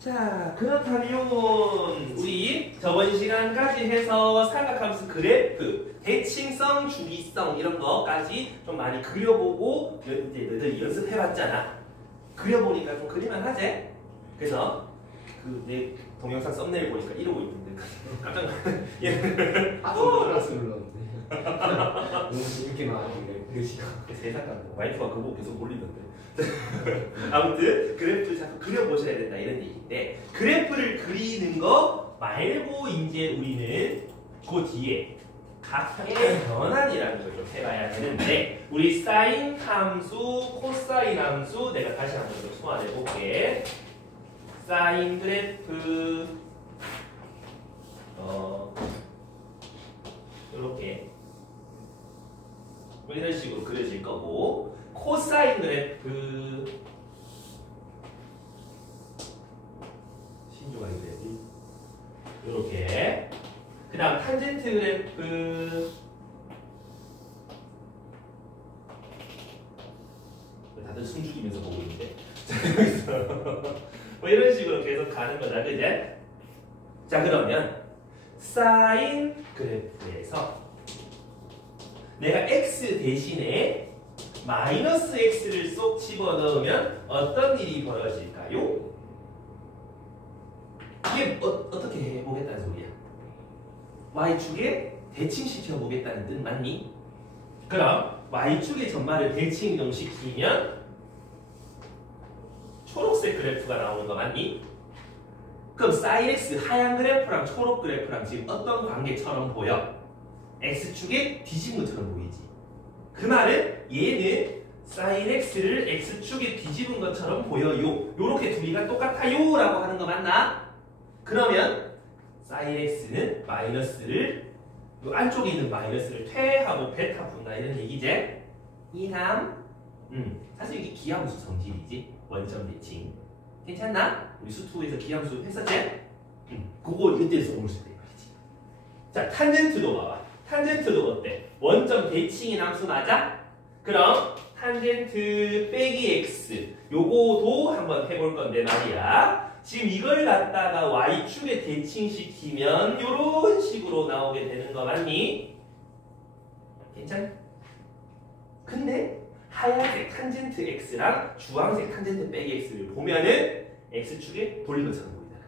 자, 그렇다면 우리 저번 시간까지 해서 삼각함수 그래프, 대칭성, 주기성 이런 거까지 좀 많이 그려보고 이제 너희들이 연습해봤잖아. 그려보니까 좀 그릴만 하지? 그래서 그 내 동영상 썸네일 보니까 이러고 있는데 깜짝 놀랐네. 알았어 눌렀는데 너무 재밌게 나왔는데 그러시고 세상 같네. 와이프가 그거 계속 올리던데. 아무튼 그래프를 자꾸 그려보셔야 된다 이런 얘기인데, 그래프를 그리는 거 말고 이제 우리는 그 뒤에 각의 변환이라는 걸 좀 해봐야 되는데, 우리 사인 함수, 코사인 함수 내가 다시 한번 좀 소환해 볼게. 사인 그래프 이렇게 이런 식으로 그려질 거고, 코사인 그래프 신중하게 그려야지. 이렇게. 그 다음 탄젠트 그래프 다들 숨 죽이면서 보고 있는데 뭐 이런 식으로 계속 가는 거다, 그제? 자, 그러면 사인 그래프에서 내가 x 대신에 마이너스 x를 쏙 집어넣으면 어떤 일이 벌어질까요? 이게 어떻게 해보겠다는 소리야? y축에 대칭시켜 보겠다는 뜻 맞니? 그럼 y축의 전말을 대칭형시키면 초록색 그래프가 나오는 거 맞니? 그럼 sin x 하얀 그래프랑 초록 그래프랑 지금 어떤 관계처럼 보여? x축에 뒤집은 것처럼 보이지. 그 말은 얘는 sin x를 x축에 뒤집은 것처럼 보여요. 요렇게 둘이가 똑같아요 라고 하는 거 맞나? 그러면 sin x는 마이너스를, 요 안쪽에 있는 마이너스를 퇴하고 베타 분다 이런 얘기지? 이함 사실 이게 기하함수 성질이지. 원점 대칭 괜찮나? 우리 수투에서 기하함수 했었지? 그거 이때에서 올 수 있다 이 말이지. 자, 탄젠트도 봐봐. 탄젠트도 어때? 원점 대칭인 함수 맞아? 그럼 탄젠트 빼기 x 요거도 한번 해볼 건데 말이야. 지금 이걸 갖다가 y축에 대칭시키면 요런 식으로 나오게 되는 거 맞니? 괜찮아? 근데 하얀색 탄젠트 x랑 주황색 탄젠트 빼기 x를 보면은 x축에 돌린 것처럼 보이잖아.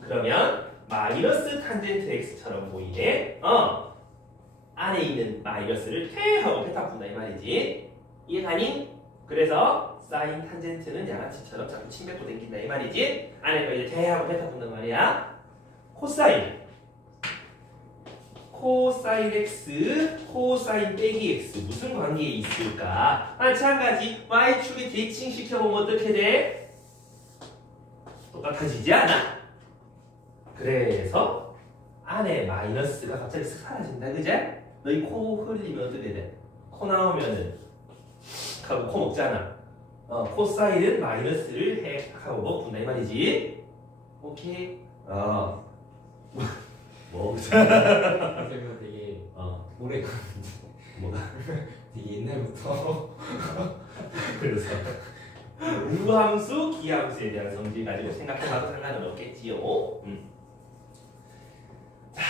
그러면 마이너스 탄젠트 x처럼 보이네. 안에 있는 마이너스를 퇴하고 베타 푼다 이 말이지. 이해가니? 그래서 사인 탄젠트는 양아치처럼 자꾸 침 뱉고 댕긴다 이 말이지. 안에 거 이제 퇴하고 베타 푼단 말이야. 코사인 x, 코사인 빼기 x 무슨 관계에 있을까? 마찬가지 y축에 대칭시켜보면 어떻게 돼? 똑같아지지 않아? 그래서 안에 마이너스가 갑자기 쓱 사라진다, 그제? 너희 코 흘리면 어떻게 돼? 코 나오면은 하고 코 먹잖아. 코사인은 마이너스를 하고 먹는다 이 말이지. 오케이. 뭐? 선생님 되게 오래 가는데 뭐가? 되게 옛날부터 그래서 우함수, 기함수에 대한 성질 가지고 생각해봐도 상관은 없겠지요. 자,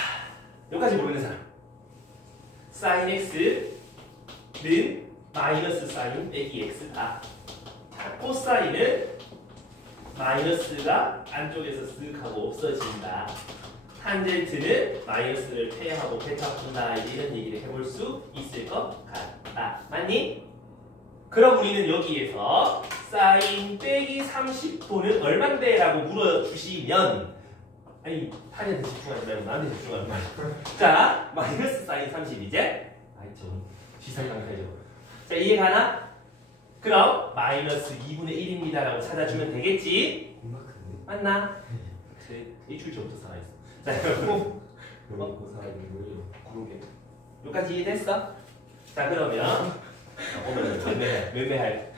여기까지 모르는 사람. sin x는 마이너스 사인 빼기 x다. 코사인은 마이너스가 안쪽에서 쓱 하고 없어진다. 탄젠트는 마이너스를 퇴하고 베타 푼다. 이런 얘기를 해볼 수 있을 것 같다. 맞니? 그럼 우리는 여기에서 사인 빼기 30도는 얼만데? 라고 물어주시면, 아니 탄젠트 집중하지 말고 나한테 집중하지 말고. 자, 마이너스 사인 30이제? 아이 좀 비상강탈죠. 자, 이해가나? 그럼 마이너스 2분의 1입니다 라고 찾아주면 되겠지? 맞나? 일주일 전부터 살아있어. 자, 그리고 그러게. 여기까지 이해됐어? 자, 그러면 오늘은 매매할.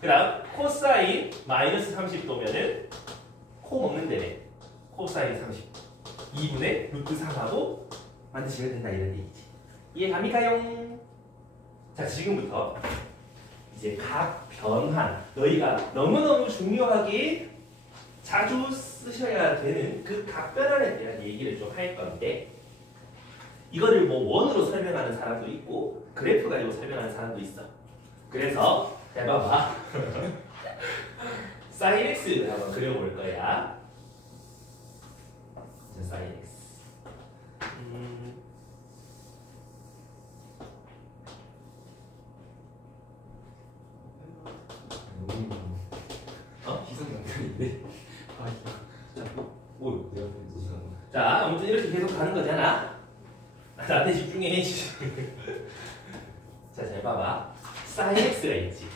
그 다음 코사인 마이너스 30도면은 코 먹는 데네. 코사인 30도 2분의 루트 3하고 만드시면 된다 이런 얘기지. 이해갑니까요? 자, 지금부터 이제 각 변환, 너희가 너무너무 중요하게 자주 쓰셔야 되는 그 각변환에 대한 얘기를 좀 할 건데 이거를 뭐 원으로 설명하는 사람도 있고 그래프 가지고 설명하는 사람도 있어. 그래서 해봐봐. sin x를 한번 그려볼 거야. sin x. 비상장면인데. 아 이거. 오, 내가 무슨 자, 아무튼 이렇게 계속 가는 거잖아. 나한테 집중해. 자, 잘 봐봐. sin x가 있지.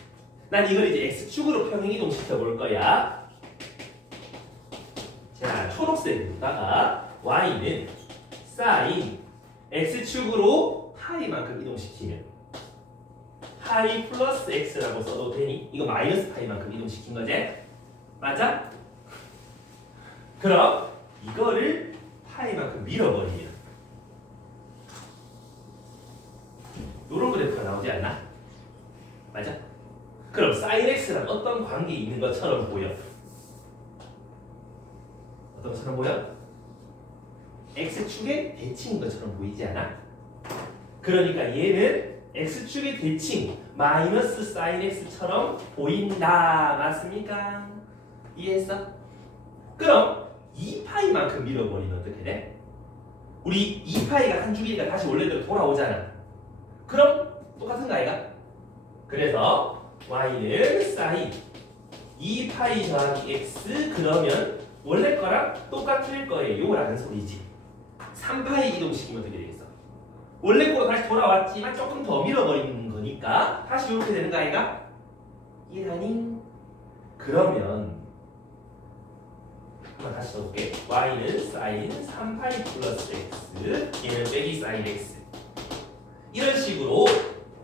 난 이걸 이제 x축으로 평행이동 시켜볼 거야. 자, 초록색에다가 y는 sin x축으로 파이만큼 이동시키면 파이 플러스 x라고 써도 되니? 이거 마이너스 파이만큼 이동시킨 거지? 맞아? 그럼 이거를 파이만큼 밀어버리면 이런 그래프가 나오지 않나? 맞아? 그럼 sin x랑 어떤 관계 있는 것처럼 보여? 어떤 것처럼 보여? x축의 대칭인 것처럼 보이지 않아? 그러니까 얘는 x축의 대칭 마이너스 sin x처럼 보인다. 맞습니까? 이해했어? 그럼 2파이만큼 밀어버리면 어떻게 돼? 우리 2파이가 한 주기니까 다시 원래대로 돌아오잖아. 그럼 똑같은 거 아이가? 그래서 y는 sin 2파이 더하기 x 그러면 원래 거랑 똑같을 거예요 라는 소리지. 3파이 이동시키면 어떻게 되겠어? 원래 거로 다시 돌아왔지만 조금 더 밀어버리는 거니까 다시 이렇게 되는 거 아이가? 이해가니? 그러면 한번 다시 써볼게. y는 sin 3파이 플러스 x 얘는 빼기 sin x 이런 식으로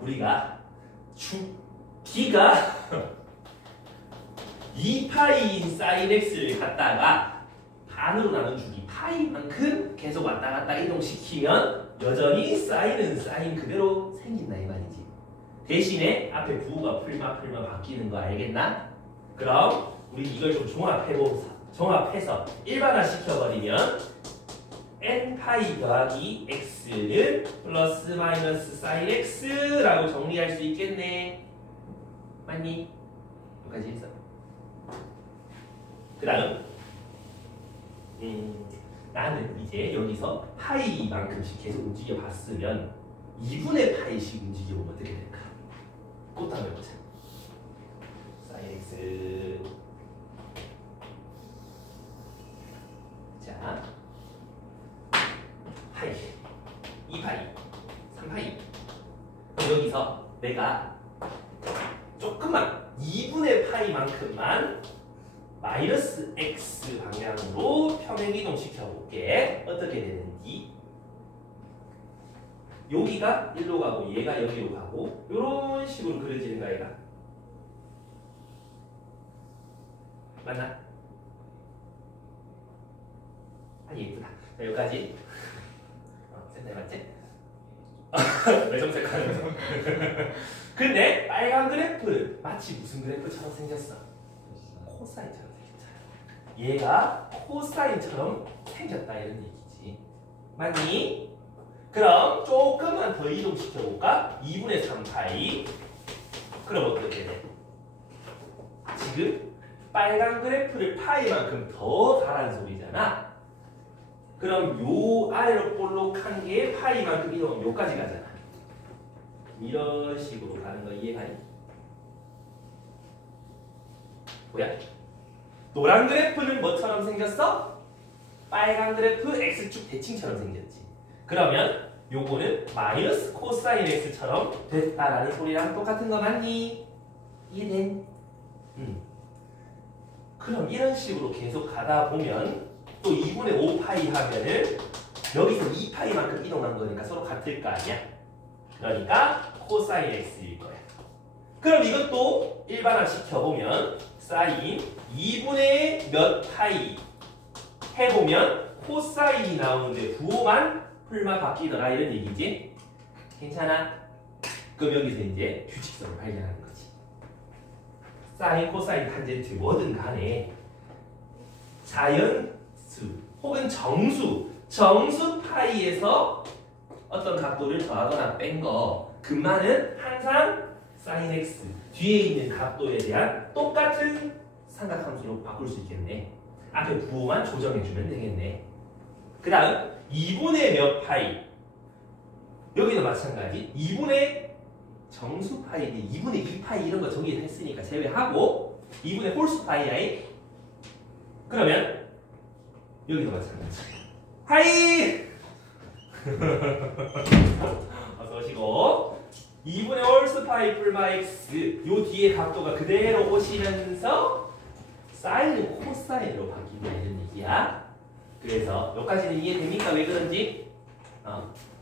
우리가 b가 2파이인 sin x를 갖다가 반으로 나눈 주기 파이만큼 계속 왔다 갔다 이동시키면 여전히 sin은 sin 그대로 생긴다 이 말이지. 대신에 앞에 부호가 풀마 바뀌는 거 알겠나? 그럼 우리 이걸 좀 종합해서 일반화 시켜버리면 n파이 더하기 x는 플러스 마이너스 sin x라고 정리할 수 있겠네. 맞니? 여기까지 했어. 그 다음 나는 이제 여기서 파이만큼씩 계속 움직여 봤으면 2분의 파이씩 움직여 보면 어떻게 될까? 그것도 한번 해보자. sin x 자 파이 2파이 3파이 여기서 내가 조금만 2분의 파이만큼만 마이너스 x 방향으로 평행이동 시켜볼게. 어떻게 되는지 여기가 1로 가고 얘가 여기로 가고 이런 식으로 그려지는 거 아이가? 맞나? 아니 예쁘다. 자, 여기까지 센터 맞지? 매정색하는 거. 근데 빨간 그래프는 마치 무슨 그래프처럼 생겼어? 코사인처럼 생겼잖아. 얘가 코사인처럼 생겼다 이런 얘기지. 맞니? 그럼 조금만 더 이동시켜볼까? 2분의 3파이 그럼 어떻게 돼? 지금 빨간 그래프를 파이만큼 더 가라는 소리잖아. 그럼 요 아래로 볼록한 게 파이만큼 이동하면 요까지 가잖아. 이런 식으로 가는 거 이해가니? 뭐야? 노란 그래프는 뭐처럼 생겼어? 빨간 그래프 x축 대칭처럼 생겼지. 그러면 요거는 마이너스 코사인 x처럼 됐다라는 소리랑 똑같은 거 맞니? 이해돼? 그럼 이런 식으로 계속 가다 보면 또 2분의 5파이 하면은 여기서 2파이만큼 이동한 거니까 서로 같을 거 아니야? 그러니까 코사인 x일 거야. 그럼 이것도 일반화 시켜보면 사인 2분의 몇 파이 해보면 코사인이 나오는데 부호만 풀만 바뀌더라 이런 얘기지? 괜찮아? 그럼 여기서 이제 규칙성을 발견하는 거지. 사인, 코사인, 탄젠트 뭐든 간에 자연수 혹은 정수 파이에서 어떤 각도를 더하거나 뺀 거 그만은 항상 sin x 뒤에 있는 각도에 대한 똑같은 삼각함수로 바꿀 수 있겠네. 앞에 부호만 조정해주면 되겠네. 그 다음 2분의 몇 파이 여기도 마찬가지 2분의 정수 파이 2분의 2파이 이런 거 정의했으니까 제외하고 2분의 홀수 파이 그러면 여기도 마찬가지 하이 어서 오시고 2분의 홀수 파이 풀마 x 요 뒤에 각도가 그대로 오시면서 사인은 코사인으로 바뀐다 이런 얘기야. 그래서 여기까지는 이해됩니까? 왜 그런지?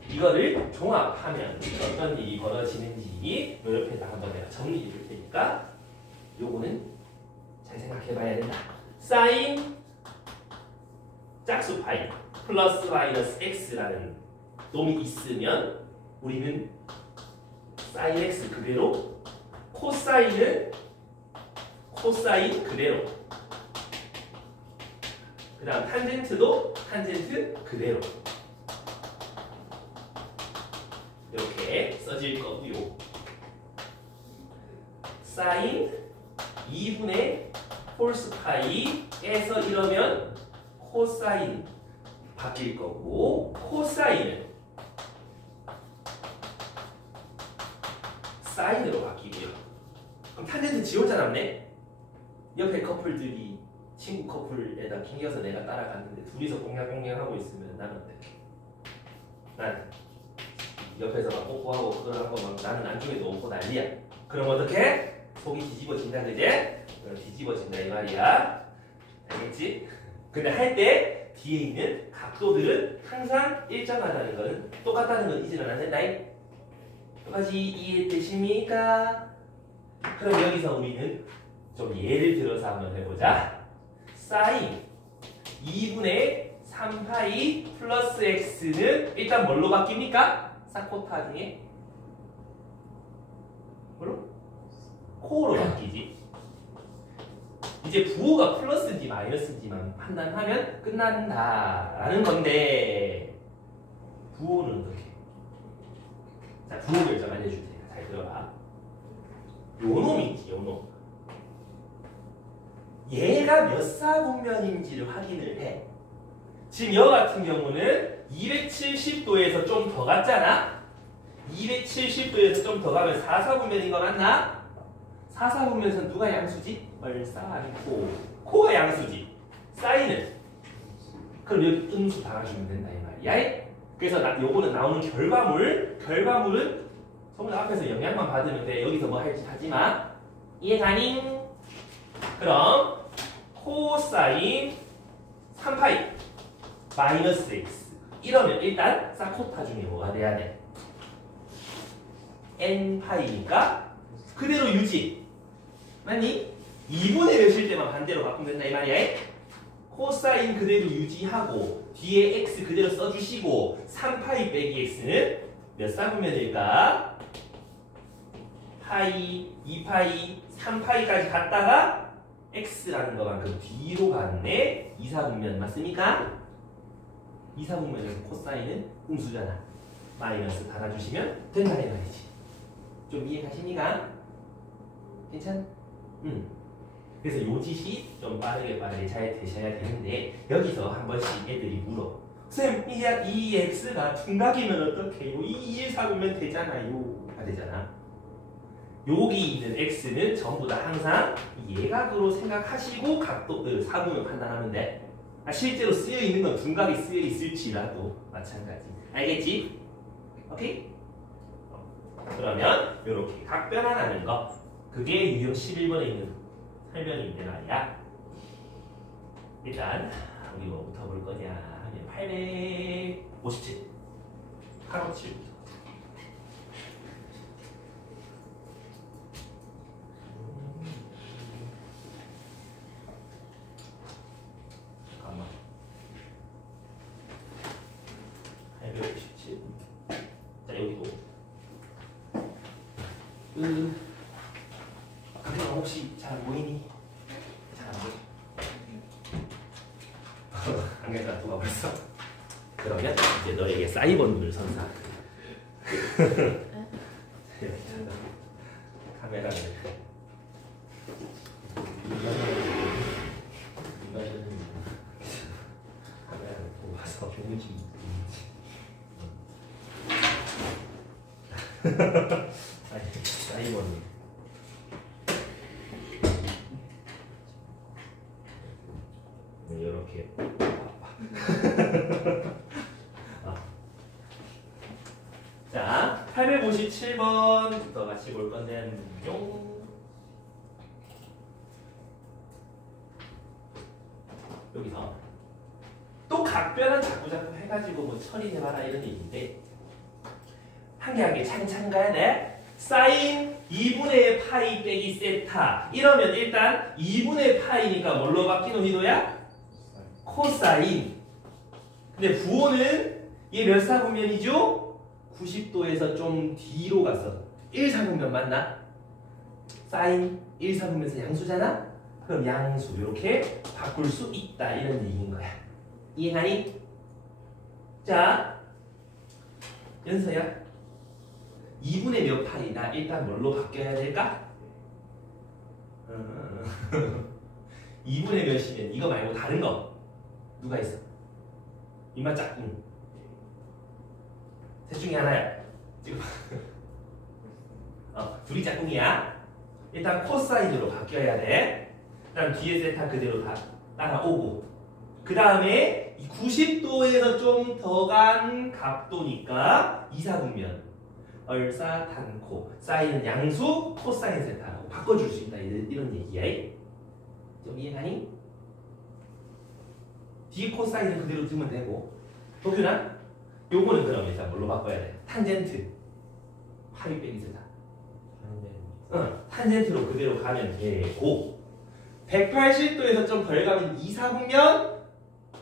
이거를 종합하면 어떤 일이 벌어지는지 요 옆에다 한번 내가 정리해 줄 테니까 요거는 잘 생각해 봐야 된다. 사인 짝수 파이 플러스 마이너스 x라는 놈이 있으면 우리는 사인 x 그대로 코사인은 코사인 그대로 그 다음 탄젠트도 탄젠트 그대로 이렇게 써질 거고요. 사인 2분의 홀수 파이에서 이러면 코사인 바뀔 거고 코사인은 사인으로 바뀌고요. 그럼 탄젠트 지 혼자 남네? 옆에 커플들이 친구 커플에다 낑겨서 내가 따라갔는데 둘이서 꽁냥꽁냥하고 있으면 나는 어떡해? 난 옆에서 막 뽀뽀하고 그걸 하고 막 나는 안쪽에도 오고 난리야. 그럼 어떡해? 속이 뒤집어진다 그제? 그럼 뒤집어진다 이 말이야. 알겠지? 근데 할 때 뒤에 있는 각도들은 항상 일정하다는 거는 똑같다는 건 잊으면 안 된다. 여기까지 이해되십니까? 그럼 여기서 우리는 좀 예를 들어서 한번 해보자. 사인 2분의 3파이 플러스 x는 일단 뭘로 바뀝니까? 사코타 중에 뭘로? 코로 바뀌지. 이제 부호가 플러스인지 마이너스인지만 판단하면 끝난다라는 건데 부호는 어떻게? 자, 부호 결정 알려줄 테니까 잘 들어봐. 요 놈이 있지, 요 놈. 얘가 몇 사분면인지를 확인을 해. 지금 여 같은 경우는 270도에서 좀 더 갔잖아? 270도에서 좀 더 가면 4사분면인 거 맞나? 4사분면에서는 누가 양수지? 얼싸 아니고 코가 양수지. 사인은? 그럼 여기 음수 달아주면 된다 이 말이야. 그래서 요거는 나오는 결과물은 전부 다 앞에서 영향만 받으면 돼. 여기서 뭐 할지 하지마. 이해가닝? 그럼 코사인 3파이 마이너스 x 이러면 일단 사코타 중에 뭐가 돼야 돼? n파이니까 그대로 유지. 맞니? 2분의 몇일 때만 반대로 바꾸면 된다 이 말이야. 코사인 그대로 유지하고 뒤에 x 그대로 써주시고 3파이 빼기 x는 몇 사분면일까? 파이, 2파이, 3파이까지 갔다가 x라는 것만큼 뒤로 갔네. 2사분면 맞습니까? 2사분면에서 코사인은 음수잖아. 마이너스 달아주시면 된다는 말이지. 좀 이해가십니까? 괜찮? 그래서 요 짓이 좀 빠르게 잘 되셔야 되는데 여기서 한 번씩 애들이 물어. 쌤, 이 x가 둔각이면 어떡해요? 이 1사분면 되잖아요. 가 되잖아. 여기 있는 x는 전부 다 항상 예각으로 생각하시고 각도, 사분을 판단하면 돼. 실제로 쓰여 있는 건 둔각이 쓰여 있을지라도 마찬가지. 알겠지? 오케이? 그러면 이렇게 각 변환하는 거 그게 유형 11번에 있는 설명인데 말이야. 일단 우리 뭐부터 볼 거냐 하면 857 857부터 잠깐만 857 자 여기도 혹시 잘 안 보이니? 잘 안 보여? 안경을 두고 버렸어. 그러면 이제 너에게 사이버눈을 선사. 카메라를 카메라를 보고서 사이버눈. 이렇게. 자, 857번부터 같이 볼 건데, 여기서 또 각변을 자꾸 해가지고 뭐 처리해봐라 이런 얘기인데, 한 개 한 개 차근차근 가야 돼. 사인 2분의 파이 빼기 세타. 이러면 일단 2분의 파이니까 뭘로 바뀌는 희도야? 코사인. 근데 부호는 얘 몇 사분면이죠? 90도에서 좀 뒤로 가서 1사분면 맞나? 사인 1사분면에서 양수잖아? 그럼 양수 이렇게 바꿀 수 있다 이런 얘기인 거야. 이해하니? 자, 연서야 2분의 몇 파이나 일단 뭘로 바뀌어야 될까? 2분의 몇이면 이거 말고 다른 거 누가 있어? 이마 짝꿍. 셋 중에 하나야. 지금 둘이 짝꿍이야. 일단 코사인으로 바뀌어야 돼. 그다음 뒤에 세타 그대로 다 따라오고. 그 다음에 90도에서 좀 더 간 각도니까 이사분면. 얼사탄코. 사인은 양수, 코사인 세타라고 바꿔줄 수 있다. 이런 얘기야. 좀 이해하니? 뒤에 코사인은 그대로 두면 되고. 도균아? 요거는 그럼 일단 뭘로 바꿔야 돼? 탄젠트. 파이 빼기 세타. 탄젠트로 그대로 가면 되고. 180도에서 좀 덜 가면 이사분면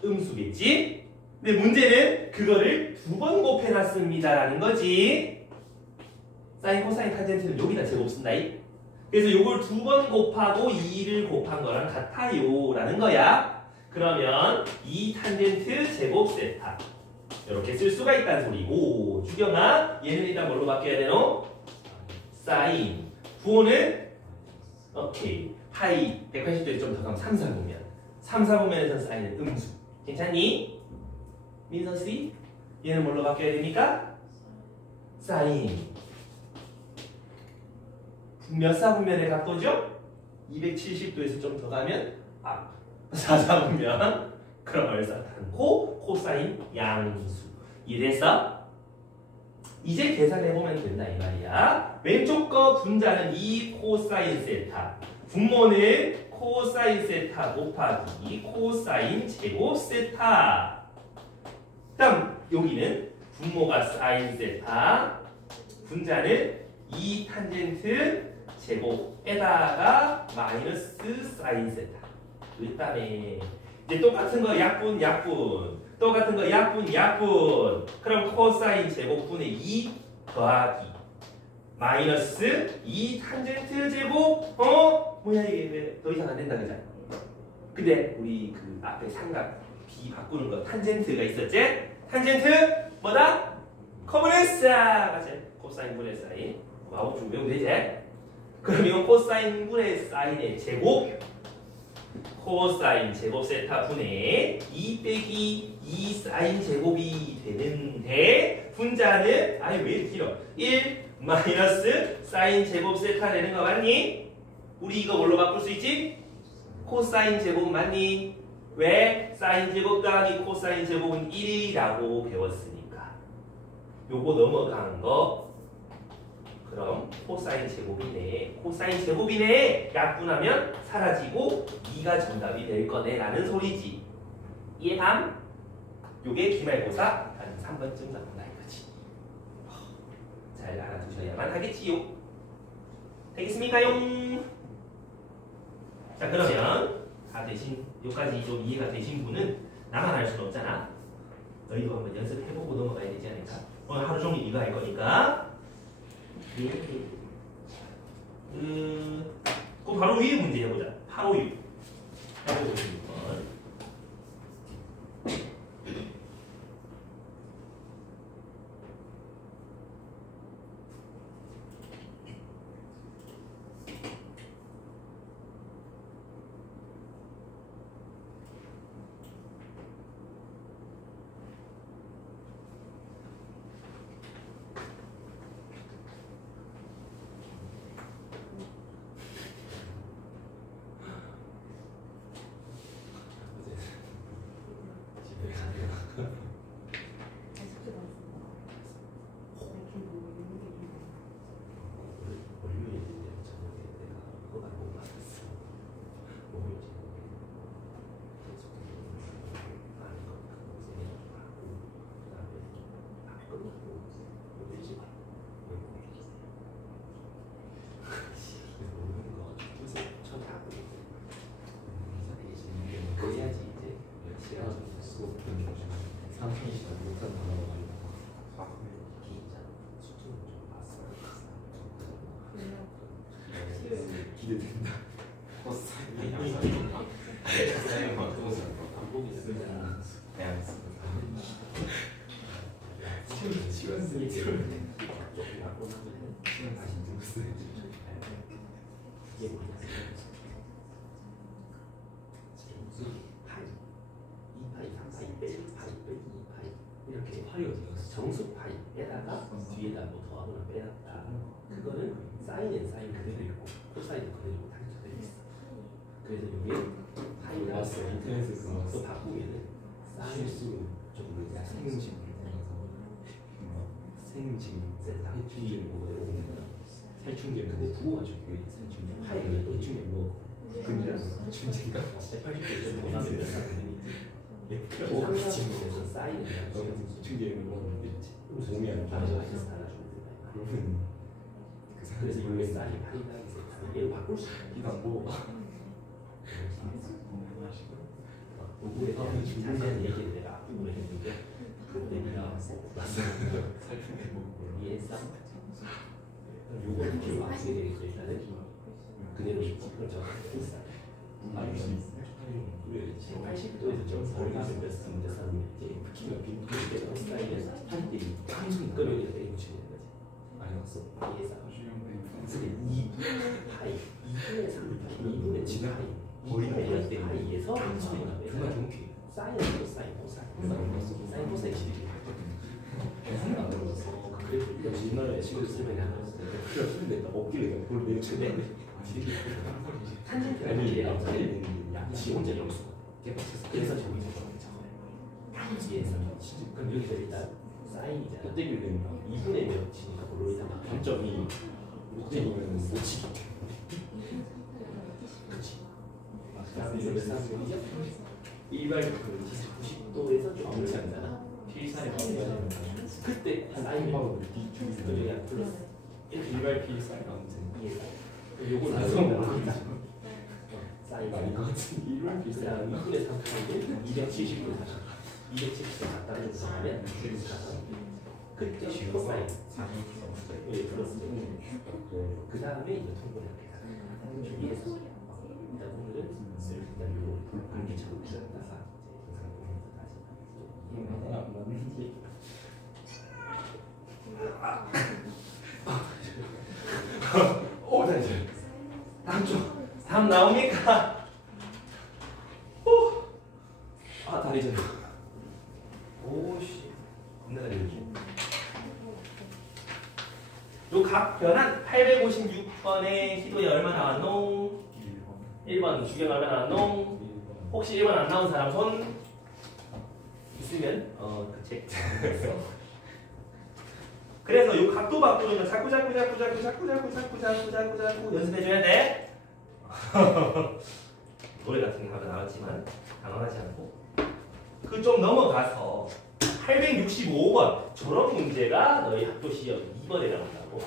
음수겠지? 근데 문제는 그거를 두 번 곱해놨습니다라는 거지. 사인, 코사인, 탄젠트는 여기다 제곱 쓴다. 그래서 요걸 두 번 곱하고 2를 곱한 거랑 같아요 라는 거야. 그러면 2 탄젠트 제곱 세타 이렇게 쓸 수가 있다는 소리고. 주경아, 얘는 일단 뭘로 바뀌어야 되노? 사인. 부호는 오케이. 파이 180도에 좀 더 가면 3, 4분면. 3, 4분면에서는 사인은 음수. 괜찮니? 민서씨? 얘는 뭘로 바뀌어야 됩니까? 사인. 몇 사분면의 각도죠? 270도에서 좀 더 가면 4사분면. 그럼 얼사탄코 코사인 양수. 이해됐어? 이제 계산해보면 된다 이 말이야. 왼쪽 거 분자는 2 코사인 세타. 분모는 코사인 세타 곱하기 코사인 제곱 세타. 다음 여기는 분모가 사인 세타, 분자는 2 탄젠트 제곱에다가 마이너스 사인 세타. 그다음에 이제 똑같은 거 약분 똑같은 거 약분. 그럼 코사인 제곱분의 2 더하기 마이너스 2 탄젠트 제곱. 뭐야 이게 왜 더 이상 안 된다 그잖아. 근데 우리 그 앞에 삼각 B 바꾸는 거 탄젠트가 있었지? 탄젠트 뭐다? 커브레사 맞지? 코사인 분의 사인. 아홉 줄 외우면 되지? 그럼 이건 코사인 분의 사인의 제곱, 코사인 제곱 세타 분의 2 빼기 2 사인 제곱이 되는데, 분자는 아니 왜 이렇게 길어? 1 마이너스 사인 제곱 세타 되는 거 맞니? 우리 이거 뭘로 바꿀 수 있지? 코사인 제곱 맞니? 왜? 사인 제곱 더하기 코사인 제곱은 1이라고 배웠으니까. 요거 넘어간 거 그럼 코사인 제곱이네. 코사인 제곱이네. 약분하면 사라지고 2가 정답이 될 거네 라는 소리지. 이해함? 요게 기말고사 한 3번쯤 나온다 이거지. 잘 알아두셔야만 하겠지요. 되겠습니까요? 자, 그러면 다 대신 여기까지 좀 이해가 되신 분은 나만 할 수는 없잖아. 너희도 한번 연습해보고 넘어가야 되지 않을까? 오늘 하루 종일 이거 할 거니까. 그 바로 위에 문제 해보자. 856. 856번. 월요일에 저녁에 내가 이거 갖고 받았어. 목요일 저녁에 계속 아는 거 생각하고 하고 그다음에 밥 끝나고 일찍 와. 모르는 거 계속 쳐다보고 그래야지 이제 시간 수업 삼촌이 진짜 못한 단어가 많이 나와. 기자 수준을 좀 봤어. 기대된다. 코사인 양산. 반복이 쓰잖아. 시간 쓰기 싫은데. 조금 갖고 나면 시간 다시 누구 써야지. 이게 뭐냐? 무슨 파이, 2파이, 3파이, 빼기 파이, 빼기 2파이 이렇게 팔이 어디 갔어? 정수 파이에다가 뒤에다 뭐 더하거나 빼놨다. 그거는 사인은 사인 그대로 있고 코사인은 그대로 있고 다 그대로 있어. 그래서 이게 파이가 봤어. 인터넷에서 또 나왔어. 바꾸면은 사인 실수로 좀 생음식 생음식 뒤에 뭐 이런 거 살충제 근데 부어가지고 파이가 또 중에 뭐 근데 춘제가 180개 좀 나면 몇 사람들이 오 상상에서 사인을 살충제를 먹었는데 몸이 안 맞아 좋아져. 맞아 달아주는데 그러면 그 그래서 사람이 이게 사인 파이가 있어 얘를 바꿀 수 있어. 이거 안 보고 부부에 대한 자세한 얘기를 내가 앞부분에 했는데 근데 네가 맞어 살충제 먹고 이해했어? 요걸 이렇게 맞추게 되겠어 일단은 그대로 그렇죠 알겠어. 왜 180도에서 좀 벌리면 몇 사람인지 키가 빈도에 코사인에서 한들이 끄면이 때리고 치는 거지 아니 왔어. 이해했어? 근데 2분의 파이 2분의 3파이 2분의 7파이 2분의 1 파이에서 그만 경쾌. 사인 코사인 코사인 사인 코사인 지들이 하나 안 들어졌어. 그래서 역시 옛날에 친구 설명이 안 나왔어 그래 근데 나 먹길래 내가 그걸 매일 쳐냈는데 탄젠트 아니 이랑 살이 되는 게 지 혼자 영수 깨박쳤어. 그래서 저기서 이해해서 그럼 여기서 일단 사인이잖아 롯데길래 2분의 몇 치니까 모르잖아 단점이 롯데이면 못 치기. 그치 그다음에 이거 몇 사람이죠? 일괄적으로 90도에서 좀 괜찮잖아 필살이 그때 사인을 바로 뒤쪽에서 그냥 플러스 이렇게 일발 필살이 아무튼 이해해서 요거 나성 나서 모르겠다. 사인 아닌 것 같은 일발 필살이 그다음 아니야. 2분의 3파이를 270도 다시 270도 갖다 주면서 하면 그때 코사인 왜 플러스 그 다음에 이제 통분을 이렇게 가는 준비해서 일단 오늘은 일단 요 불판기 잡고 기다렸다가 이제 영상 보면서 다시 하나 안 맞는지. 오, 자 이제 다음 나옵니까? 오, 아 다리 좀. 오씨, 겁나 다리 좀. 요각 변환 856번의 희도에 얼마 나왔노? 1번 주경 얼마 나왔노? 혹시 1번 안 나온 사람 손 있으면 그 책. 그래서 요 각도 바꾸는 거 자꾸 연습해줘야 돼. 노래 같은 거 하다 나왔지만 당황하지 않고 그 좀 넘어가서 865번 저런 문제가 너희 학교 시험 2번에 나온다고.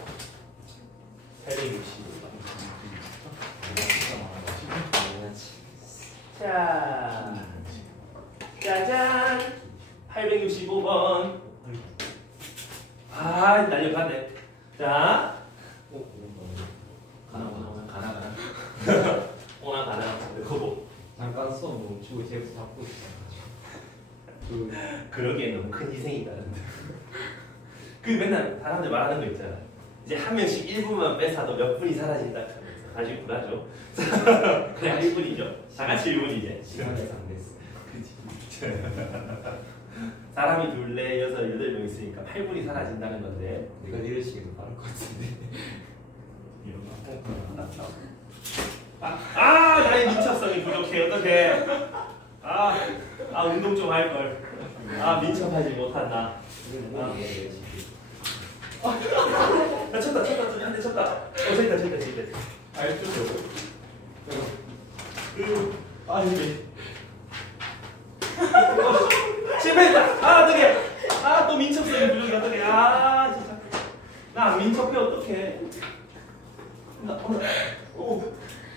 865번. 자, 짜잔. 865번. 아, 날려갔네. 자, 가나 오나 가나. 그거. 잠깐 수업 멈추고 제부 잡고 있어. 그러기엔 너무 큰 희생이 따른다. 그 맨날 사람들 말하는 거 있잖아. 이제 한 명씩 1분만 뺏어도 몇 분이 사라진다. 아주 굴하죠. 그냥 1분이죠. 다 같이 1분이지. 시간에서 안 됐어. 그치. 사람이 둘, 넷, 여섯, 8명 있으니까 8분이 사라진다는 건데. 내가 이럴 시간이 빠를 것 같은데. 나의 민첩성이 부족해. 어떡해. 운동 좀 할걸. 아 민첩하지 못한다. 나 쳤다 한대 쳤다. 됐다. 알죠? 아니 실패했다. 아 어떡해. 아 또 민첩성 부족이 어떡해. 아 진짜 나 안 민첩해 어떡해. 나 오늘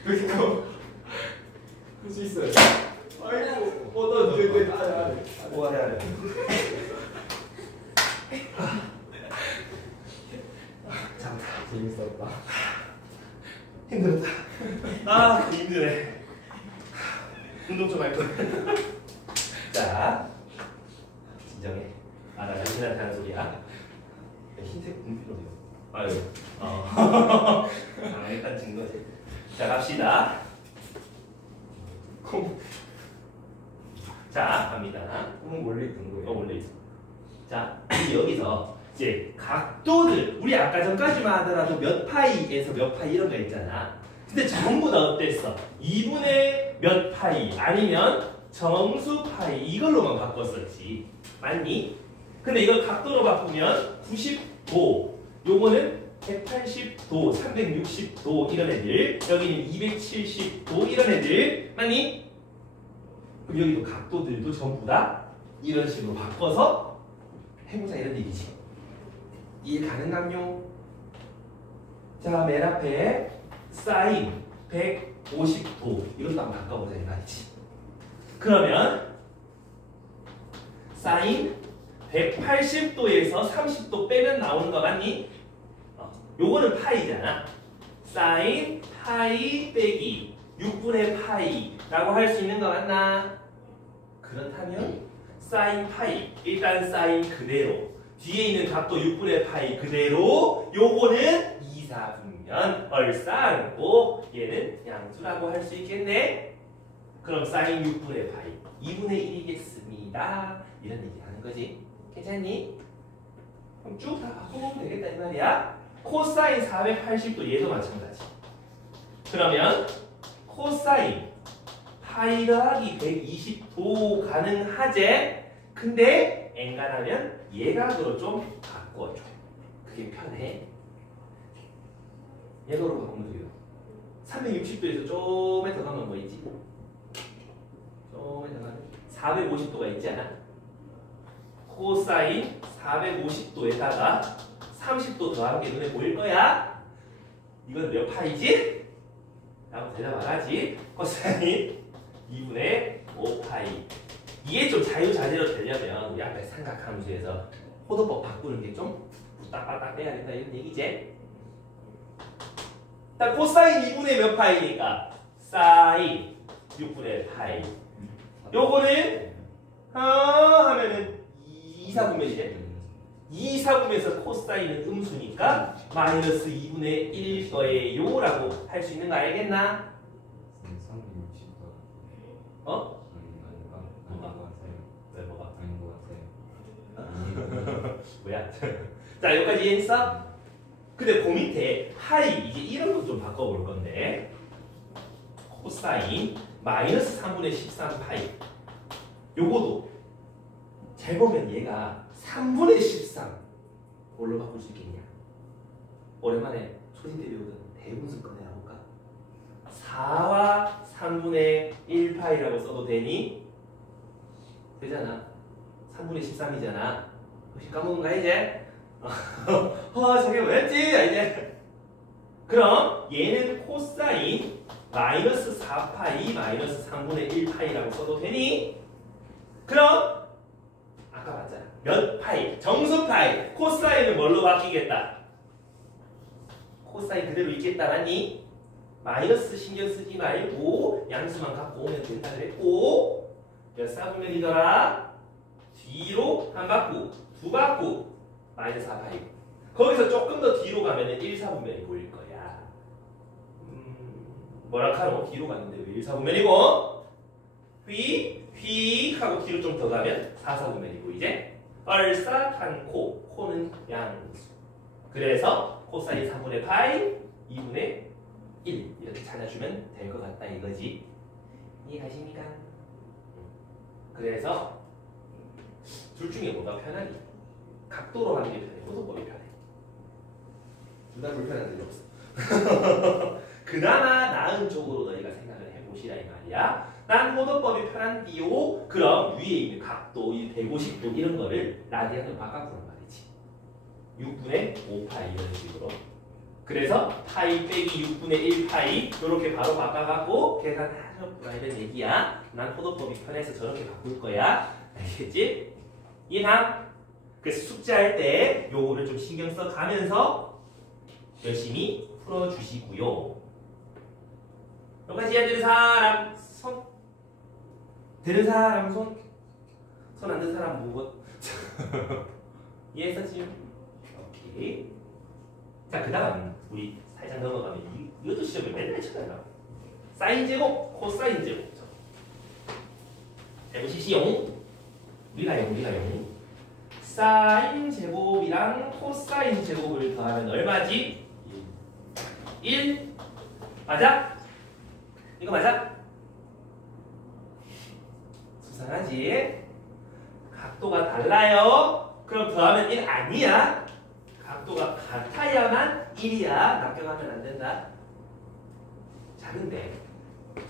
그니까 할수 있어요. 아이고 너 뭐 해야 돼. 재밌었다. 힘들었다. 아 힘드네. 운동 좀 할 걸. 자 진정해. 나 당신한테 하는 소리야. 흰색 분필로 아유. 일단 증거지. 자 갑시다. 자 갑니다. 원래 있던 거예요. 원래 있어. 자 여기서 이제 각도들 우리 아까 전까지만 하더라도 몇 파이에서 몇 파이 이런 거 있잖아. 근데 전부 다 어땠어? 2분의 몇 파이 아니면 정수 파이 이걸로만 바꿨었지. 맞니? 근데 이걸 각도로 바꾸면 90도, 요거는 180도, 360도 이런 애들, 여기는 270도 이런 애들, 맞니? 그럼 여기도 각도들도 전부 다 이런 식으로 바꿔서 해보자 이런 얘기지. 이해 가능함요? 자, 맨 앞에 사인 150도 이것도 한번 바꿔보자 이 말이지. 그러면 사인 180도에서 30도 빼면 나오는 거 맞니? 요거는 파이잖아. 사인 파이 빼기 6분의 파이라고 할 수 있는 거 맞나? 그렇다면 사인 파이 일단 사인 그대로 뒤에 있는 각도 6분의 파이 그대로 요거는 2사분면 얼싸안고 얘는 양수라고 할 수 있겠네. 그럼 사인 6분의 파이 2분의 1이겠습니다. 이런 얘기 하는 거지. 괜찮니? 그럼 쭉 다 바꿔보면 되겠다 이 말이야. 코사인 480도 얘도 마찬가지. 그러면 코사인 파이 더하기 120도 가능하제. 근데 엔간하면 예각으로 좀 바꿔줘. 그게 편해. 예각으로 바꾸면 돼요. 360도에서 좀에 더 가면 뭐 있지? 좀에 더 가면 450도가 있지 않아? 코사인 450도에다가 30도 더하는 게 눈에 보일 거야? 이건 몇 파이지? 라고 대답 안 하지? 코사인 2분의 5파이. 이게 좀 자유자재로 되려면 우리 앞에 삼각함수에서 호도법 바꾸는 게 좀 부딱바딱 빼야 된다 이런 얘기지? 일단 코사인 2분의 몇 파이니까 사인 6분의 파이. 요거는 하면은 2사분면이지? 2사분면에서 코사인은 음수니까 마이너스 2분의 1일 거예요 라고 할 수 있는 거 알겠나? 360도. 어? 왜 뭐가? 뭐야? 자 여기까지 이해했어? 근데 그 밑에 파이 이제 이런 것 좀 바꿔볼 건데 코사인 마이너스 3분의 13파이 요거도 잘 보면 얘가 3분의 13 뭘로 바꿀 수 있겠냐? 오랜만에 초딩 때 배우던 대분수 꺼내볼까? 4와 3분의 1파이라고 써도 되니? 되잖아. 3분의 13이잖아. 혹시 까먹은가 이제? 저게 뭐였지? 이제. 그럼 얘는 코사인 마이너스 4파이 마이너스 3분의 1파이라고 써도 되니? 그럼 아까 봤잖아. 몇 파이? 정수 파이. 코사인은 뭘로 바뀌겠다? 코사인 그대로 있겠다 맞니? 마이너스 신경 쓰지 말고 양수만 갖고 오면 된다 그랬고 몇 사분면이더라? 뒤로 한 바퀴, 두 바퀴 마이너스 4파이. 거기서 조금 더 뒤로 가면은 1사분면이 보일 거야. 뭐라 카노? 뒤로 갔는데 왜 1사분면이고? 휙 하고 뒤로 좀 더 가면 4사분면이 보이지? 얼싸탄코, 코는 양수. 그래서 코사인 3분의 파이 2분의 1 이렇게 찾아주면 될 것 같다 이거지. 이해가십니까? 그래서 둘 중에 뭐가 편하니? 각도로 하는 게 편해, 호도법이 편해. 둘 다 불편한 일이 없어. 그나마 나은 쪽으로 너희가 생각을 해보시라 이 말이야. 난 호도법이 편한디요. 그럼 위에 있는 각도, 이 150도 이런 거를 라디안으로 바꿔보란 말이지. 6분의 5파이 이런 식으로. 그래서 파이 빼기 6분의 1파이 이렇게 바로 바꿔갖고 계산하셨구나 이런 얘기야. 난 호도법이 편해서 저렇게 바꿀 거야. 알겠지? 이해가? 그래서 숙제할 때 요거를 좀 신경 써가면서 열심히 풀어주시고요. 여기까지 이해 되는 사람 손. 되는 사람 손. 손 안 되는 사람 무엇? 이해했어 지금? 오케이. 자, 그 다음 우리 살짝 넘어가면 이것도 시험에 맨날 쳐다가 사인 제곱, 코사인 제곱. 해보시시용. 우리가용. 사인 제곱이랑 코사인 제곱을 더하면 얼마지? 1. 맞아? 이거 맞아? 수상하지? 각도가 달라요. 그럼 더하면 1 아니야. 각도가 같아야만 1이야. 낚여가면 안 된다. 자, 근데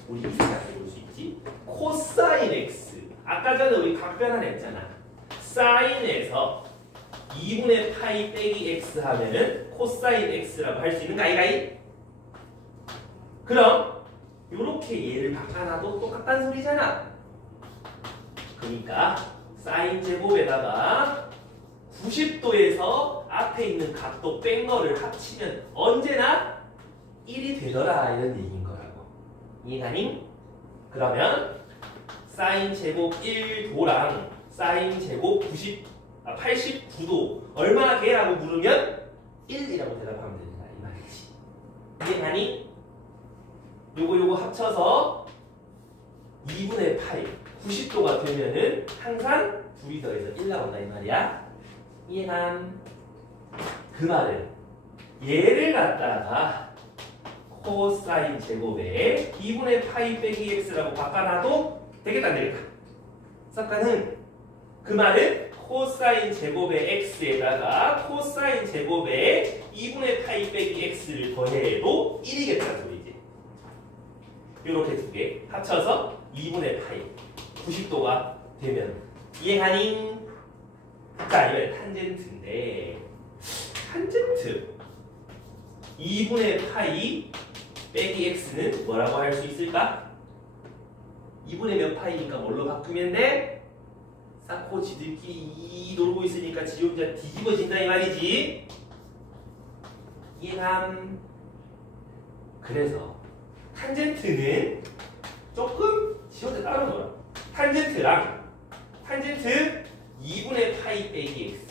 우리 이 생각해 볼 수 있지? 코사인 x. 아까 전에 우리 각변환 했잖아. 사인에서 2분의 파이 빼기 x 하면은 코사인 x라고 할 수 있는 거 아이가이? 그럼 요렇게 얘를 바꿔놔도 똑같다는 소리잖아. 그러니까 사인 제곱에다가 90도에서 앞에 있는 각도 뺀 거를 합치면 언제나 1이 되더라 이런 얘기인 거라고. 이해가니? 그러면 사인 제곱 1도랑 사인 제곱 89도 얼마 개라고 물으면 1이라고 대답하면 된다 이 말이지. 이해가니? 요거 합쳐서 2분의 파이 90도가 되면은 항상 둘이 더해서 1 나온다 이 말이야. 이해감? 그 말은 얘를 갖다가 코사인 제곱에 2분의 파이 빼기 x라고 바꿔놔도 되겠다 안 되겠다. 삭가는 그 말은 코사인 제곱의 x에다가 코사인 제곱에 2분의 파이 빼기 x를 더해도 1이겠다는 소리지. 이렇게 두 개 합쳐서 2분의 파이 90도가 되면 이해하니? 자, 이번엔 탄젠트인데 탄젠트 2분의 파이 빼기 x는 뭐라고 할 수 있을까? 2분의 몇 파이니까 뭘로 바꾸면 돼? 쌓고 지들끼리 놀고 있으니까 지 혼자 뒤집어진다 이 말이지. 이해감? 그래서 탄젠트는 조금 지 혼자 따로 놀아. 탄젠트랑 탄젠트 2분의 파이 빼기 x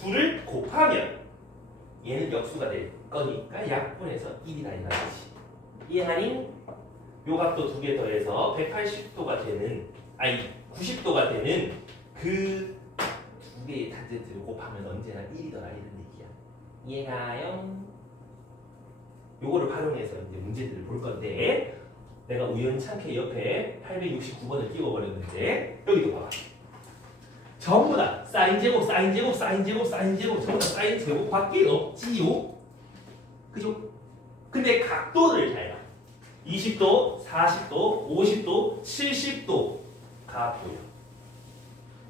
둘을 곱하면 얘는 역수가 될 거니까 약분해서 1이다 이 말이지. 이해하니? 요 각도 두 개 더해서 180도가 되는 90도가 되는 그 두 개의 탄젠트를 곱하면 언제나 1이더라 이런 얘기야. 이해가요? 요거를 활용해서 이제 문제들을 볼 건데 내가 우연찮게 옆에 869번을 띄워버렸는데 여기도 봐봐. 전부 다 사인 제곱, 사인 제곱, 사인 제곱, 사인 제곱 전부 다 사인 제곱밖에 없지요. 그죠? 근데 각도를 잘 봐. 20도, 40도, 50도, 70도가 보여.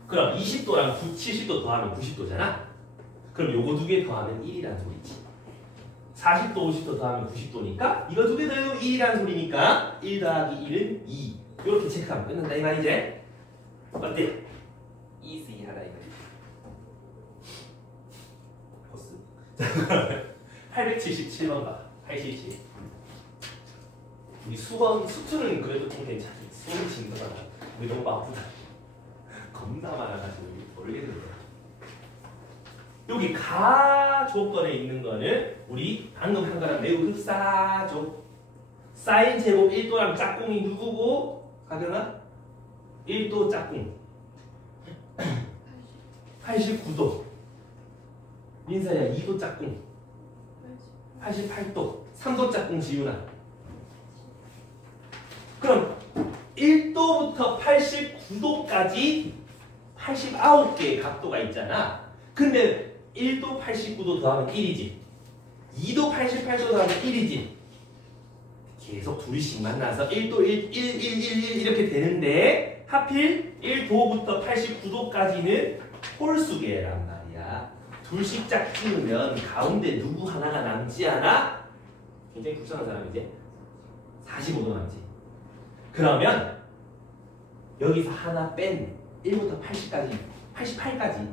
그럼 20도랑 70도 더하면 90도잖아? 그럼 요거 두 개 더하면 1이라는 소리지. 40도, 50도 더하면 90도니까 이거 두 개 더해도 1이라는 소리니까 1 더하기 1은 2. 이렇게 체크하면 끝난다 이 말이지. 어때? 이지하다 이거. 보스. 877번 봐. 87. 우리 수투는 그래도 좀 괜찮아. 수는 진거다. 우리 너무 아프다. 겁나 많아가지고 모르겠는데. 여기 가 조건에 있는 거는 우리 방금 한 거랑 매우 흡사하죠. 사인 제곱 1도랑 짝꿍이 누구고? 가경아? 1도 짝꿍 89도. 민서야 2도 짝꿍 88도. 3도 짝꿍 지윤아. 그럼 1도부터 89도까지 89개의 각도가 있잖아. 근데 1도 89도 더하면 1이지. 2도 88도 더하면 1이지. 계속 둘씩 만나서 1도 1, 1, 1, 1, 1 이렇게 되는데 하필 1도부터 89도까지는 홀수계란 말이야. 둘씩 짝 찍으면 가운데 누구 하나가 남지 않아? 굉장히 불쌍한 사람이지. 45도 남지. 그러면 여기서 하나 뺀 1부터 80까지 88까지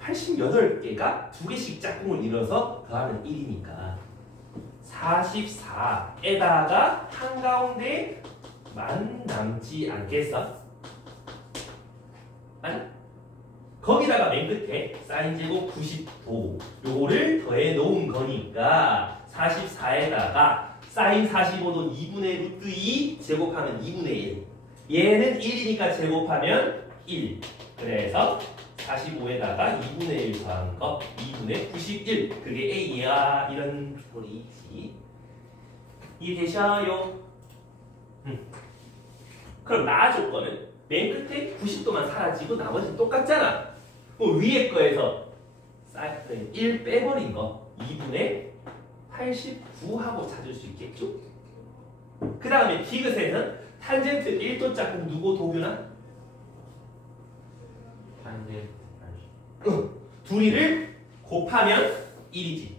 88개가 두 개씩 짝꿍을 이뤄서 더하면 1이니까 44에다가 한가운데만 남지 않겠어? 맞아? 거기다가 맨 끝에 사인 제곱 90도 요거를 더해 놓은 거니까 44에다가 사인 45도 2분의 루트 2 제곱하면 2분의 1 얘는 1이니까 제곱하면 1 그래서 45에다가 2분의 1 더한 거 2분의 91 그게 A야 이런 소리지. 이해되셔요? 그럼 나 조건은 맨 끝에 90도만 사라지고 나머지는 똑같잖아. 위에 거에서 1 빼버린 거 2분의 89하고 찾을 수 있겠죠? 그 다음에 디귿에는 탄젠트 1도 짝꿍 누구 도규나? 둘이를 곱하면 1이지.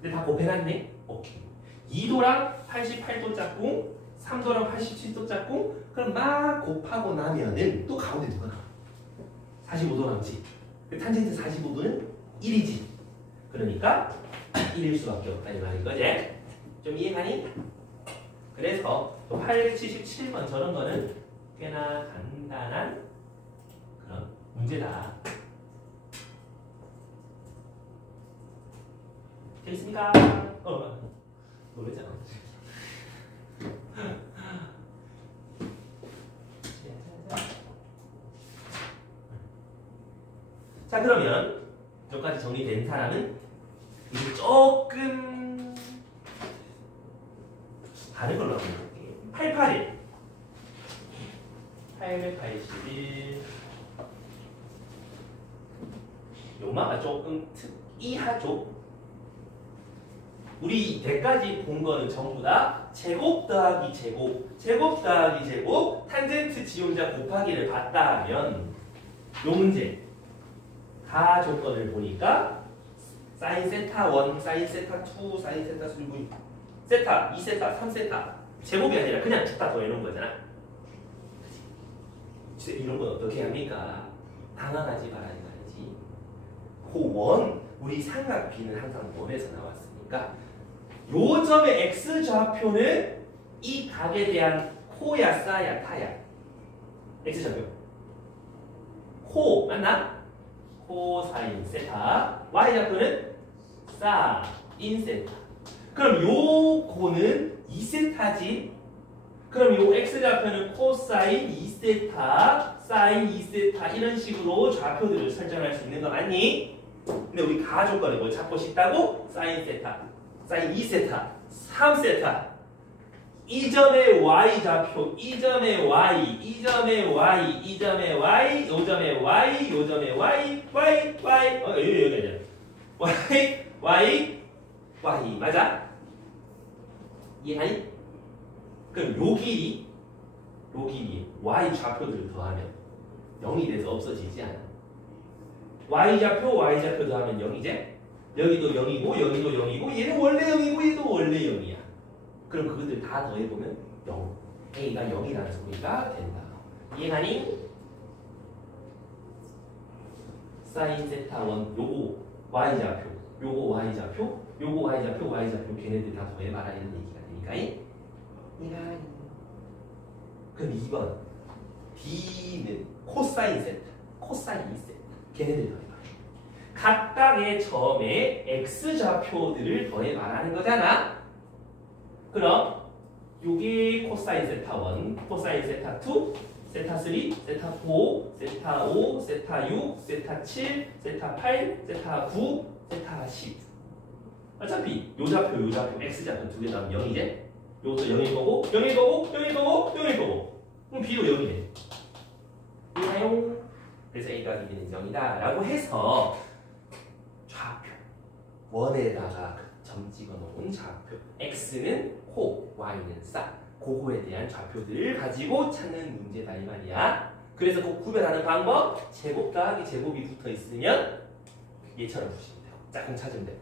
근데 다 곱해놨네? 오케이. 2도랑 88도 짝꿍 3도랑 87도 짝꿍 그럼 막 곱하고 나면은 또 가운데 누가 나와? 45도 남지. 탄젠트 45도는 1이지. 그러니까 1일 수밖에 없다 이 말인 거지. 좀 이해가니? 그래서 877번 저런 거는 꽤나 간단한 그런 문제다. 되겠습니까? 놀랬잖아. 자 그러면 여기까지 정리된 사람은 이제 조금 다른 걸로 한번 볼게요. 881 881 요마가 조금 특이하죠. 우리 이때까지 본 거는 전부 다 제곱 더하기 제곱, 제곱 더하기 제곱, 탄젠트 지존자 곱하기를 봤다 하면 요 문제 다 조건을 보니까 사인 세타 1, 사인 세타 2, 사인 세타 3, 세타, 2세타, 3세타 제곱이 아니라 그냥 다 더해놓은 거잖아. 그치? 이런 건 어떻게 합니까? 당황하지 말아야지. 그 원, 우리 삼각비는 항상 원에서 나왔으니까 요 점의 x좌표는 이 각에 대한 코야 싸야 타야? x좌표 코 맞나? 코사인 세타 y좌표는 사인 세타. 그럼 요 코는 2세타지. 그럼 요 x좌표는 코사인 2세타 사인 2세타 이런 식으로 좌표들을 설정할 수 있는 거 맞니? 근데 우리 가조건을 뭐 찾고 싶다고? 사인 세타 사인 2세타 3세타 이 점의 y좌표 이 점의 y 이 점의 y 이 점의 y 요 점의 y 요 점의 y 여기 y 맞아? 이해하니? 그럼 요 길이 y 좌표들을 더하면 0이 돼서 없어지지 않아. y좌표 더하면 0이제 여기도 0이고 여기도 0이고 얘는 원래 0이고 얘도 원래 0이야. 그럼 그것들 다 더해보면 0. A가 0이라는 소리가 된다. 이해하니? 사인 세타 1 요거 y좌표 요거 y좌표 요거 y좌표 걔네들 다 더해봐라 이런 얘기가 되니까 이해하니? 그럼 2번 B는 코사인 세타 코사인 2세타 걔네들 더해봐라. 각각의 점의 x좌표들을 더해봐라는 거잖아. 그럼 요게 코사인 세타 1, 코사인 세타 2, 세타 3, 세타 4, 세타 5, 세타 6, 세타 7, 세타 8, 세타 9, 세타 10. 어차피 요 좌표 x좌표 두 개 나오면 0이제 요것도 0일 거고 0일 거고 0일 거고 0일 거고 그럼 b도 0이네. 이해요? 여기가 길이는 0이다 라고 해서 좌표 원에다가 점 찍어놓은 좌표 x는 호, y는 싸 그거에 대한 좌표들을 가지고 찾는 문제다 이 말이야. 그래서 그 구별하는 방법 제곱 더하기 제곱이 붙어 있으면 얘처럼 푸시면 돼요. 짝꿍 찾으면 돼.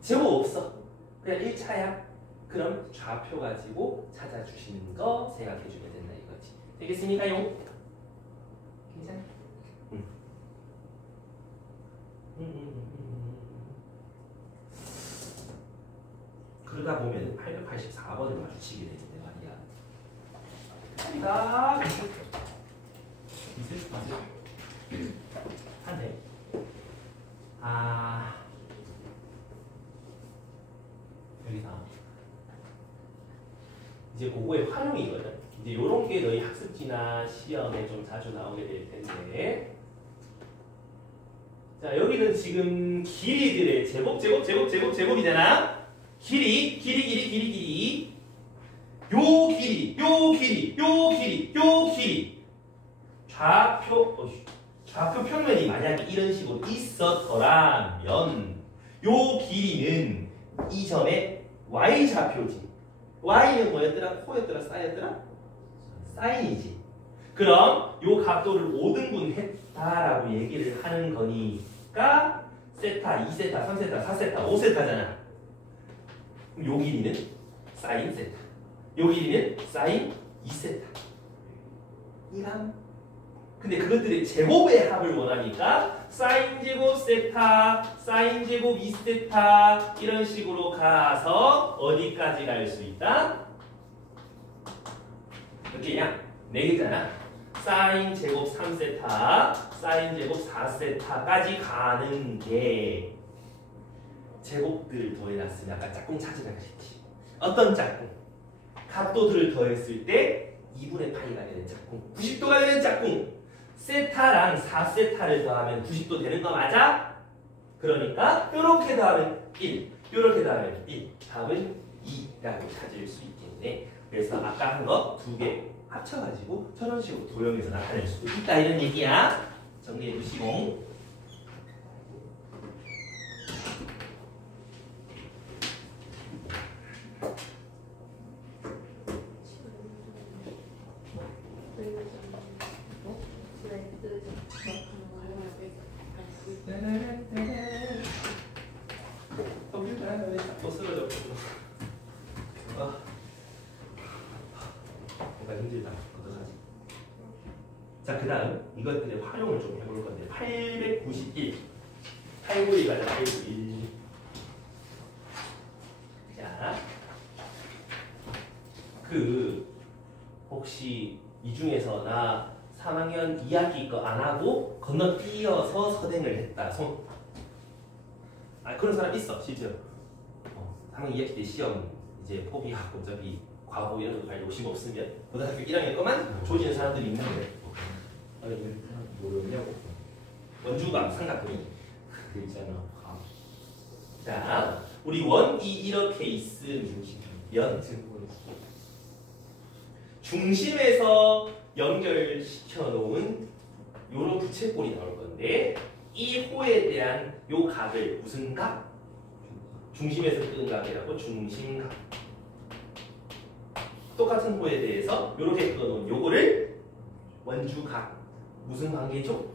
제곱 없어. 그냥 1차야. 그럼 좌표 가지고 찾아주시는 거 생각해주면 된다 이거지. 되겠습니까요? 괜찮아? 그러다 보면 884번을 마주치게 되는데 말이야. 딱 한대. 여기다. 이제 그거의 활용이거든. 이제 요런 게 너희 학습지나 시험에 좀 자주 나오게 될 텐데. 자, 여기는 지금 길이들의 제곱이잖아. 길이. 요 길이. 좌표 평면이 만약에 이런 식으로 있었더라면 요 길이는 이 점의 y 좌표지. y는 뭐였더라? 코였더라? 싸였더라? 사인이지. 그럼 요 각도를 5등분 했다라고 얘기를 하는 거니까 세타, 2세타, 3세타, 4세타, 5세타잖아. 그럼 요 길이는 사인 세타. 요 길이는 사인 2세타. 이람. 근데 그것들의 제곱의 합을 원하니까 사인 제곱 세타, 사인 제곱 2세타 이런 식으로 가서 어디까지 갈 수 있다? 몇 개냐? 4개잖아. 사인 제곱 3세타, 사인 제곱 4세타까지 가는 게 제곱들을 더해놨으면 아까 짝꿍 찾으라 그랬지. 어떤 짝꿍? 각도들을 더했을 때 2분의 파이가 되는 짝꿍, 90도가 되는 짝꿍. 세타랑 4세타를 더하면 90도 되는 거 맞아? 그러니까 이렇게 더하면 1, 이렇게 더하면 1. 답은 2라고 찾을 수 있겠네. 그래서 아까 한 거 2개 합쳐가지고 저런 식으로 도형에서 나타낼 수도 있다 이런 얘기야. 정리해 주시고. 또 쓰러졌고. 뭔가 힘들다. 어떡하지? 자, 그 다음 이것들의 활용을 좀 해볼 건데 891. 891 가자. 891. 자, 혹시 이 중에서 나 3학년 2학기 거 안 하고 건너뛰어서 서댕을 했다. 그런 사람 있어 실제로. 3학년 2학기 때 시험 이제 포기하고 저기 과거 이런 거 갈 욕심 없으면 고등학교 1학년 거만 조지는 사람들이 있는데. 모르냐고. 원주가 삼각형이 그 있잖아. 자, 우리 원이 이렇게 있으면 중심에서 연결시켜 놓은 요런 부채꼴이 나올 건데 이 호에 대한 요 각을 무슨 각? 중심에서 끄는 각이라고 중심각. 똑같은 호에 대해서 요렇게 끄어놓은 요거를 원주각. 무슨 관계죠?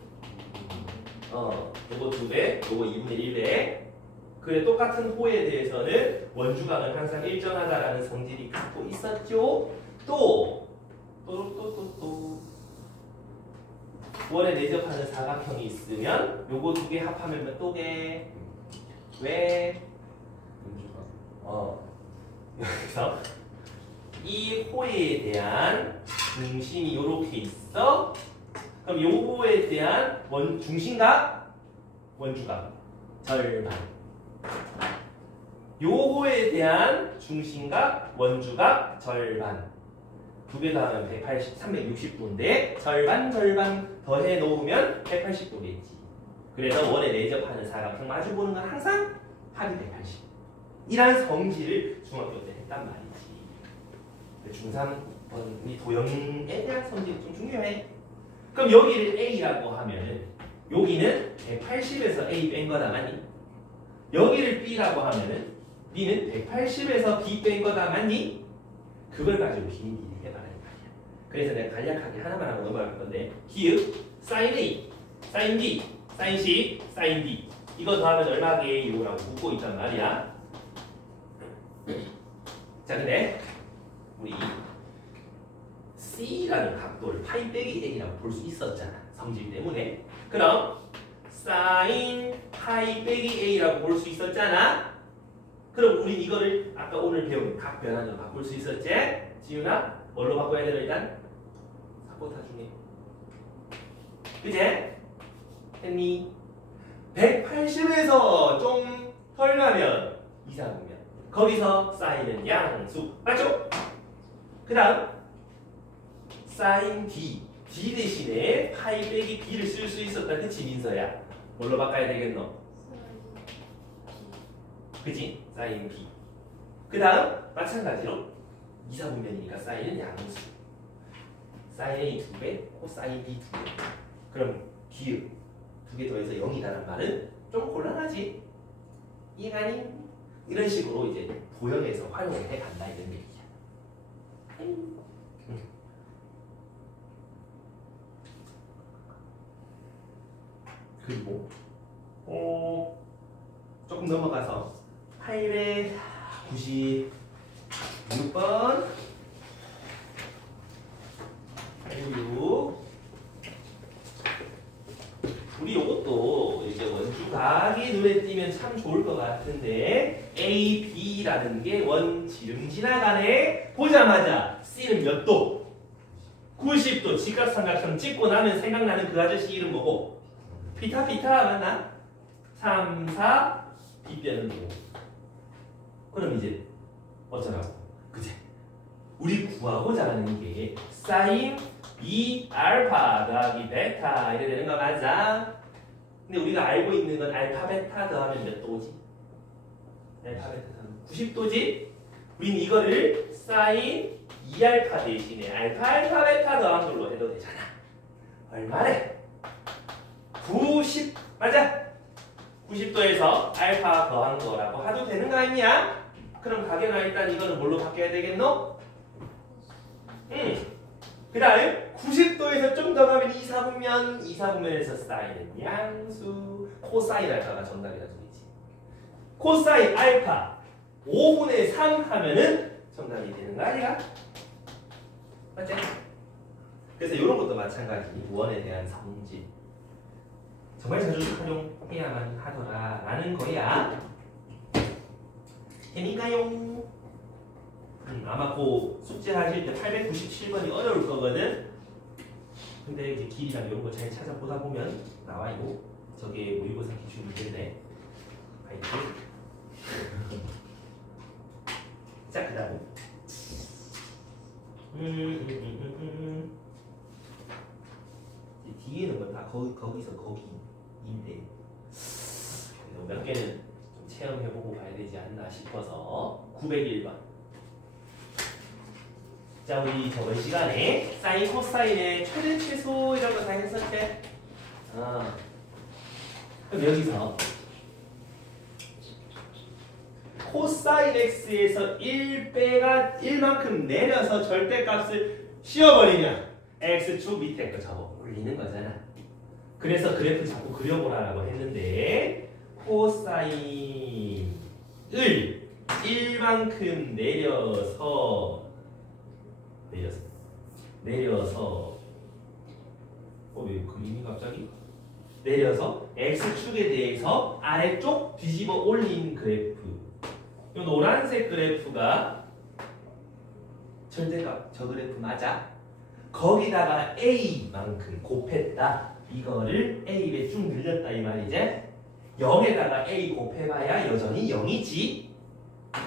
요거 2배, 요거 2분의 1배. 그래 똑같은 호에 대해서는 원주각은 항상 일정하다라는 성질이 갖고 있었죠. 또 원에 내접하는 사각형이 있으면 요거 2개 합하면 몇 개? 왜? 그래서 이 호에 대한 중심이 요렇게 있어. 그럼 요 호에 대한 중심각, 원주각 절반. 요 호에 대한 중심각, 원주각 절반. 2개 더하면 360도인데 절반 더해 놓으면 180도겠지. 그래서 원에 내접하는 사각형 마주 보는 건 항상 합이 180. 이란 성질을 중학교 때 했단 말이지. 중3 이 도형에 대한 성질이 좀 중요해. 그럼 여기를 A라고 하면은 여기는 180에서 A 뺀 거다 맞니? 여기를 B라고 하면은 B는 180에서 B 뺀 거다 맞니? 그걸 가지고 비밀이 해봐라는 말이야. 그래서 내가 간략하게 하나만 하고 넘어갈 건데 기읍, sin A, sin B, sin C, sin D 이거 더하면 얼마게요? 라고 묻고 있단 말이야. 자 근데 우리 C라는 각도를 파이 빼기 A라고 볼 수 있었잖아. 성질 때문에. 그럼 sin 파이 빼기 A라고 볼 수 있었잖아. 그럼 우린 이거를 아까 오늘 배운 각 변환으로 바꿀 수 있었지? 지윤아? 뭘로 바꿔야 되나 일단? 사포타 중에 그제? 했니? 180에서 좀 덜 가면 이상하면 거기서 사인은 양수 맞죠? 그 다음 사인 D D 대신에 파이 빼기 B를 쓸 수 있었다 그치 민서야? 뭘로 바꿔야 되겠노? 그치? 사인 B 그 다음 마찬가지로 이사분면이니까 사인은 양수 사인 A 2배 코사인 B 2배 그럼 기읍 2개 더해서 0이라는 말은 좀 곤란하지? 이해가니? 이런 식으로 이제 도형에서 활용을 해간다 이런 얘기야. 그리고 조금 넘어가서 896번 896 우리 요것도 이제 원주각이 눈에 띄면 참 좋을 것 같은데 A, B라는 게 원지름 지나가네 보자마자 C는 몇 도? 90도 직각삼각형 찍고 나면 생각나는 그 아저씨 이름 뭐고? 피타 맞나? 3, 4 B변은 뭐? 그럼 이제 어쩌라고? 그제? 우리 구하고자 하는 게 사인 2 알파 더하기 베타 이래 되는 거 맞아? 근데 우리가 알고 있는 건 알파 베타 더하면 몇 도지? 알파 베타 더하면 90도지? 우린 이거를 사인 2알파 대신에 알파 베타 더한 걸로 해도 되잖아. 얼마래? 90 맞아? 90도에서 알파 더한 거라고 하도 되는 거 아니야? 그럼 가게나 일단 이거는 뭘로 바뀌어야 되겠노? 그 다음 90도에서 좀 더 가면 2사분면에서 사인은 양수 코사인 알파가 정답이라 소리지. 코사인 알파 5분의 3 하면은 정답이 되는 거 아니야? 맞지? 그래서 이런 것도 마찬가지 원에 대한 성질 정말 자주 활용해야만 하더라 라는 거야. 재밌나요? 아마 그 숙제 하실 때 897번이 어려울 거거든. 근데 이제 길이랑 이런 거 잘 찾아보다 보면 나와요. 저게 모의고사 기출 문제인데. 파이팅. 자, 그 다음. 뒤에 있는 건 다 거기서 거기인데. 몇 개는 좀 체험해보고 가야 되지 않나 싶어서 901번. 자, 우리 저번 시간에 사인, 코사인의 최대, 최소 이런 거 다 했었지? 그럼 여기서 코사인 x에서 1배가 1만큼 내려서 절대값을 씌워버리면 x축 밑에 거 접어 올리는 거잖아. 그래서 그래프 자꾸 그려보라고 했는데 코사인을 1만큼 내려서 왜 그림이 갑자기? 내려서 x축에 대해서 아래쪽 뒤집어 올린 그래프 이 노란색 그래프가 절대값 저 그래프 맞아? 거기다가 a만큼 곱했다 이거를 a에 쭉 늘렸다 이 말이지? 0에다가 a 곱해봐야 여전히 0이지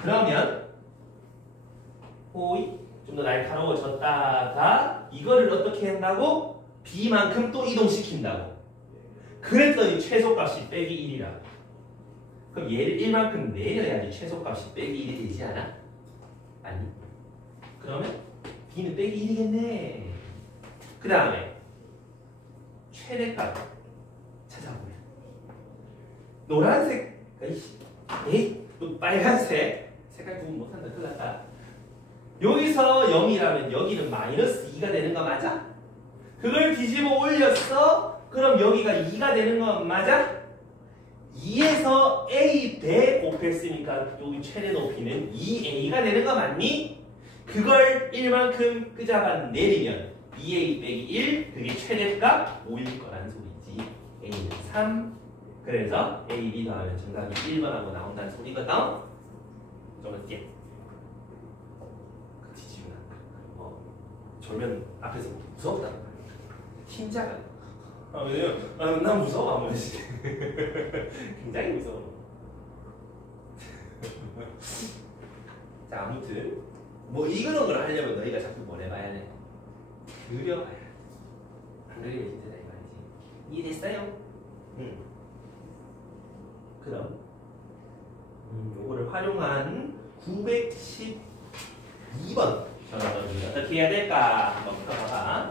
그러면 호이 좀 더 날카로워졌다가 이거를 어떻게 한다고? b만큼 또 이동시킨다고. 그랬더니 최소값이 빼기 1이라고. 그럼 얘를 1만큼 내려야지 최소값이 빼기 1이 되지 않아? 아니. 그러면 b는 빼기 1이겠네. 그 다음에 최대값 찾아보면 노란색 또 빨간색 색깔 구분 못한다. 큰일 났다. 여기서 0이라면 여기는 마이너스 2가 되는 거 맞아? 그걸 뒤집어 올렸어? 그럼 여기가 2가 되는 거 맞아? 2에서 a 배 곱했으니까 여기 최대 높이는 2a가 되는 거 맞니? 그걸 1만큼 끄잡아 내리면 2a 빼기 1 그게 최대값 5일 거라는 소리지. a는 3 그래서 a, b 더하면 정답이 1번하고 나온다는 소리거든. 좀 어때? 뒤집으면 졸면 앞에서 무섭다. 팀자가 왜냐면 난 무서워 아무리 굉장히 무서워. 자 아무튼 뭐 이런 걸 하려면 너희가 자꾸 뭘 해봐야 돼? 그려봐야 돼. 안 그리면 힘들다 이말이지. 이해됐어요? 그럼 요거를 활용한 912번 전화번호를 어떻게 해야 될까 한번 풀어봐봐.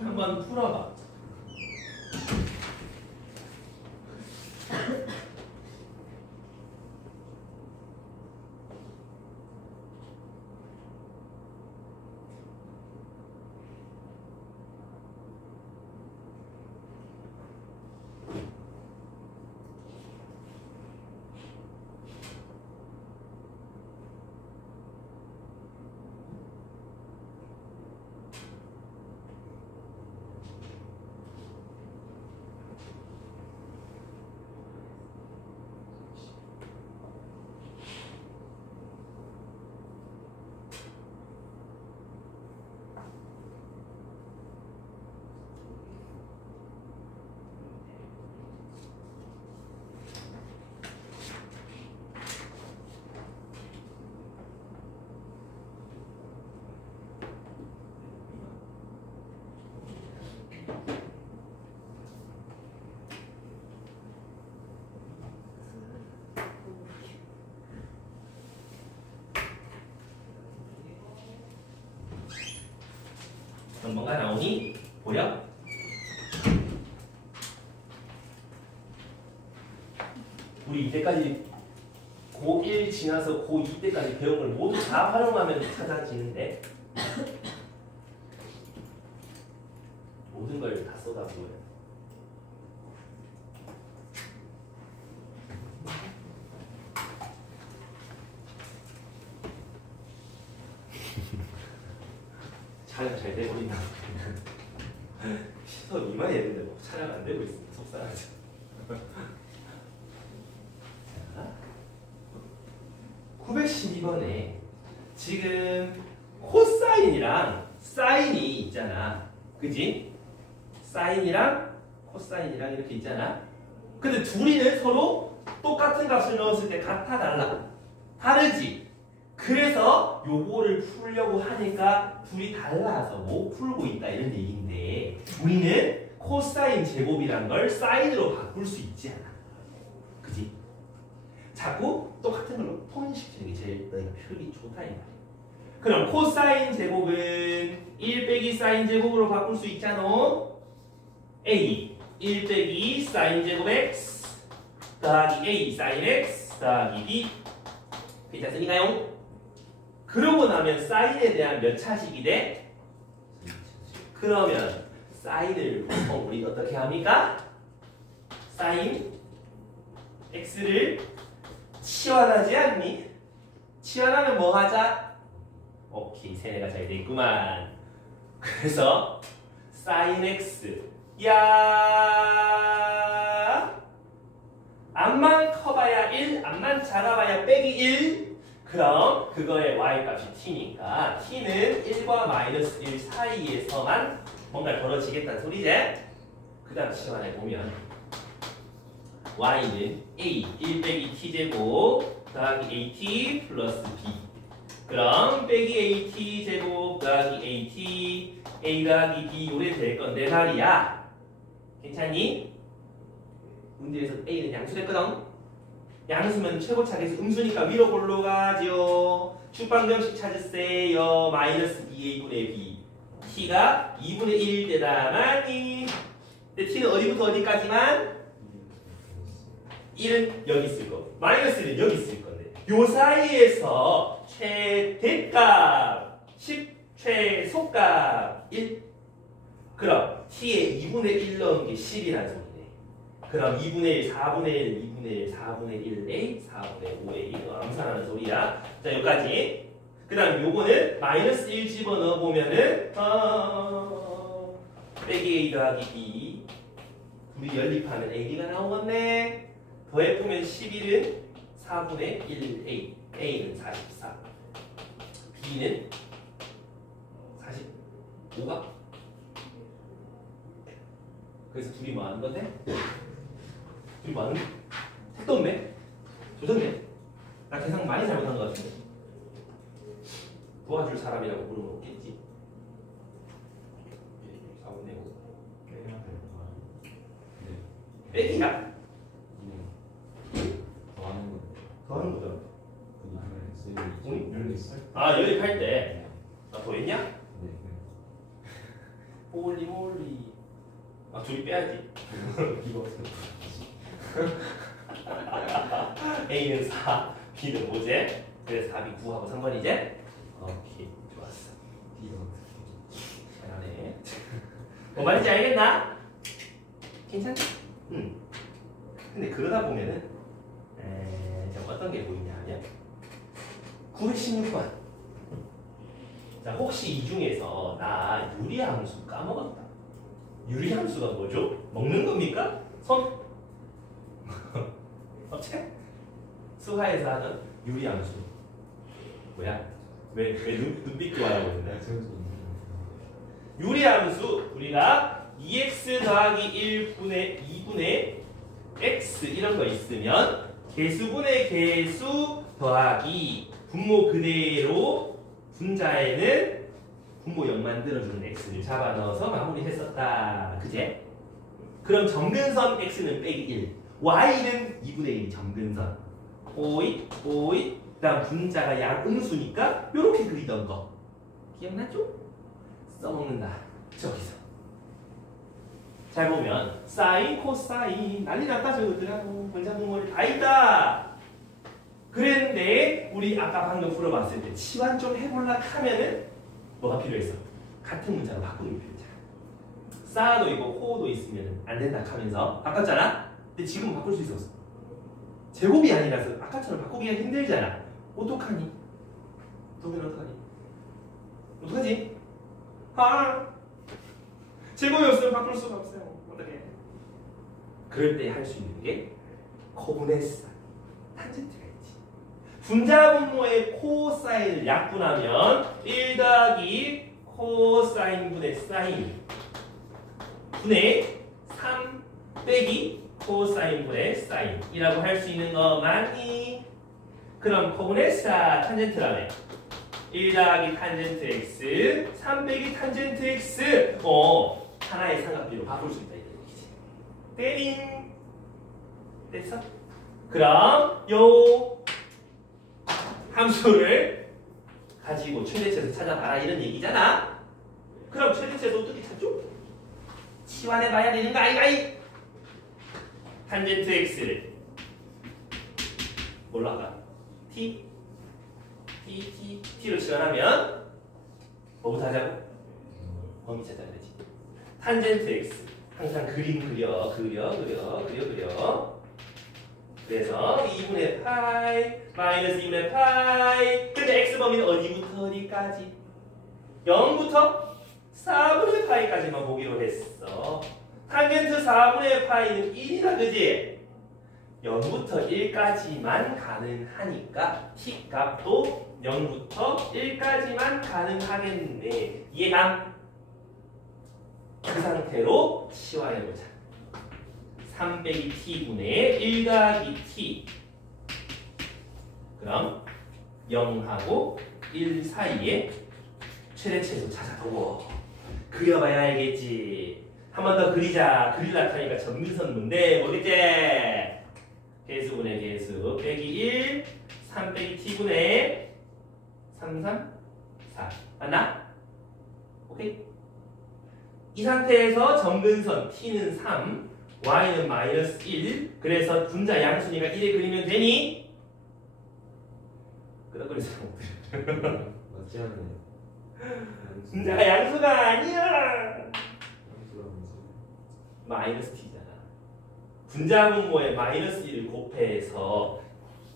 한번 풀어봐. 그럼 뭔가 나오니? 보여? 우리 이때까지 고1 지나서 고2 때까지 배운 걸 모두 다 활용하면 찾아지는데 모든 걸 다 쏟아부어요. 촬영 잘 되고 있나? 시선 이만히 했는데 뭐 촬영 안 되고 있으면 속상하죠. 912번에 지금 코사인이랑 사인이 있잖아. 그지? 사인이랑 코사인이랑 이렇게 있잖아. 근데 둘이는 서로 똑같은 값을 넣었을 때 같아 달라? 다르지? 그래서 요거를 풀려고 하니까 둘이 달라서 못 풀고 있다 이런 얘기인데 우리는 코사인 제곱이란 걸 사인으로 바꿀 수 있지 않아. 그지? 자꾸 똑같은 걸로 통일시키는 게 제일 너희가 표현이 좋다 이 말이야. 그럼 코사인 제곱은 1 빼기 사인 제곱으로 바꿀 수 있잖아. A 1 빼기 사인 제곱 x 더하기 A 사인 x 더하기 B 괜찮습니까요? 그러고 나면 사인에 대한 몇 차식이 돼? 그러면 사인을 우리 어떻게 합니까? 사인 x를 치환하지 않니? 치환하면 뭐 하자? 오케이, 세뇌가 잘 돼 있구만. 그래서 사인 x 야 앞만 커봐야 1, 앞만 작아봐야 빼기 1. 그럼 그거의 y값이 t니까 t는 1과 마이너스 1 사이에서만 뭔가 벌어지겠다는 소리지? 그 다음 치환해 보면 y는 a 1 빼기 t제곱 더하기 at 플러스 b. 그럼 빼기 at 제곱 더하기 at a 더하기 b 요래 될 건데 말이야. 괜찮니? 문제에서 a는 양수됐거든. 양수면 최고차계수 음수니까 위로 올라가죠. 축방정식 찾으세요. 마이너스 2a분의 b. t가 2분의 1 되다 많이. 근데 t는 어디부터 어디까지만? 1은 여기 있을 거고 마이너스 1은 여기 있을 건데 요 사이에서 최대값 10 최소값 1. 그럼 t에 2분의 1 넣은 게 10이라는 소리네. 그럼 2분의 1, 4분의 1, 2분의 1, 4분의 1a, 4분의 5a 암산하는 소리야. 자 여기까지. 그 다음 요거는 마이너스 1 집어넣어 보면은 빼기 a 더하기 b 둘이 연립하면 a가 나오겠네. 더해보면 11은 4분의 1a, a는 44, b는 45가. 그래서 둘이 뭐 하는 건데? 둘이 뭐 하는 거? 택도 없네? 조졌네? 나 계산 많이 잘못한 것 같은데? 도와줄 사람이라고 부르면 없겠지? 4분의 5 빼기가? 더하는 거죠. 아 연립할 때 더했냐? 홀리 아 둘이 빼야지. A는 4, B는 5제. 그래서 답이 9하고 3번이제. 오케이 좋았어. 잘하네. 뭐 말인지 알겠나? 괜찮지? 응. 근데 그러다 보면은 어떤 게 보이냐 하면 916번. 자 혹시 이 중에서 나 유리함수 까먹었다. 유리함수가 뭐죠? 먹는 겁니까? 손? 업체? 수화에서 하는 유리함수 뭐야? 왜 눈빛 교환하고 있는데? 유리함수 우리가 2x 더하기 1분의 2분의 x 이런 거 있으면 개수분의 개수 더하기 분모 그대로 분자에는 분모 0 만들어주는 x를 잡아 넣어서 마무리했었다. 그제? 그럼 점근선 x는 빼기 1, y는 2분의 1이 점근선. 오이, 오이, 그 다음 분자가 양음수니까 요렇게 그리던 거 기억나죠? 써먹는다. 저기서 잘 보면 사인, 코사인 난리 났다 저거들하고 분자분모를 다 있다. 그랬는데 우리 아까 방금 풀어봤을 때 치환 좀 해볼라 하면은 뭐가 필요했어? 같은 문자로 바꾸는 게 필요했잖아. 싸도 있고 호도 있으면 안 된다 하면서 바꿨잖아. 근데 지금 바꿀 수 있었어. 제곱이 아니라서 아까처럼 바꾸기가 힘들잖아. 어떡하니? 도면 어떡하니? 어떡하지? 아 제곱이 없으면 바꿀 수가 없어요. 어떡해? 그럴 때 할 수 있는 게 코분해사 탄젠트가 있지. 분자분모의 코사인을 약분하면 1 더하기 코사인분의 사인 분의 3 빼기 코사인분의 사인이라고 할 수 있는 거 맞니? 그럼 코분해사 탄젠트라며 1 더하기 탄젠트 x 3 빼기 탄젠트 x 하나의 삼각비로 바꿀 수 있다 이런 얘기지. 때링 됐어? 그럼 요 함수를 가지고 최대치에서 찾아봐라 이런 얘기잖아. 그럼 최대치에서 어떻게 찾죠? 치환해봐야 되는 거 아이가이? 탄젠트 x를 뭘로 할까? t로 치환하면 뭐부터 하자고? 범위 찾아야 되지. 탄젠트 x 항상 그림 그려. 그래서 2분의 파이 마이너스 2분의 파이. 근데 x 범위는 어디부터 어디까지? 0부터 4분의 파이까지만 보기로 했어. 탄젠트 4분의 파이는 1이다 그지? 0부터 1까지만 가능하니까 t 값도 0부터 1까지만 가능하겠네. 이해감? 그 상태로 치환해보자. 3 빼기 t분의 1 더하기 t. 그럼 0하고 1 사이에 최대치에서 찾아보고 그려봐야 알겠지. 한 번 더 그리자. 그리려고 하니까 점근선 문제 뭐겠지? 개수분의 개수 빼기 1 3 빼기 t분의 3 3 4 맞나? 오케이? 이 상태에서 점근선 t는 3 y는 마이너스 1 그래서 분자 양순이가 1에 그리면 되니? 끄덕거리는 사람 맞지 않나요? 분자가 양수가 아니야. 양수가 무슨 마이너스 t잖아. 분자 분모에 마이너스 1을 곱해서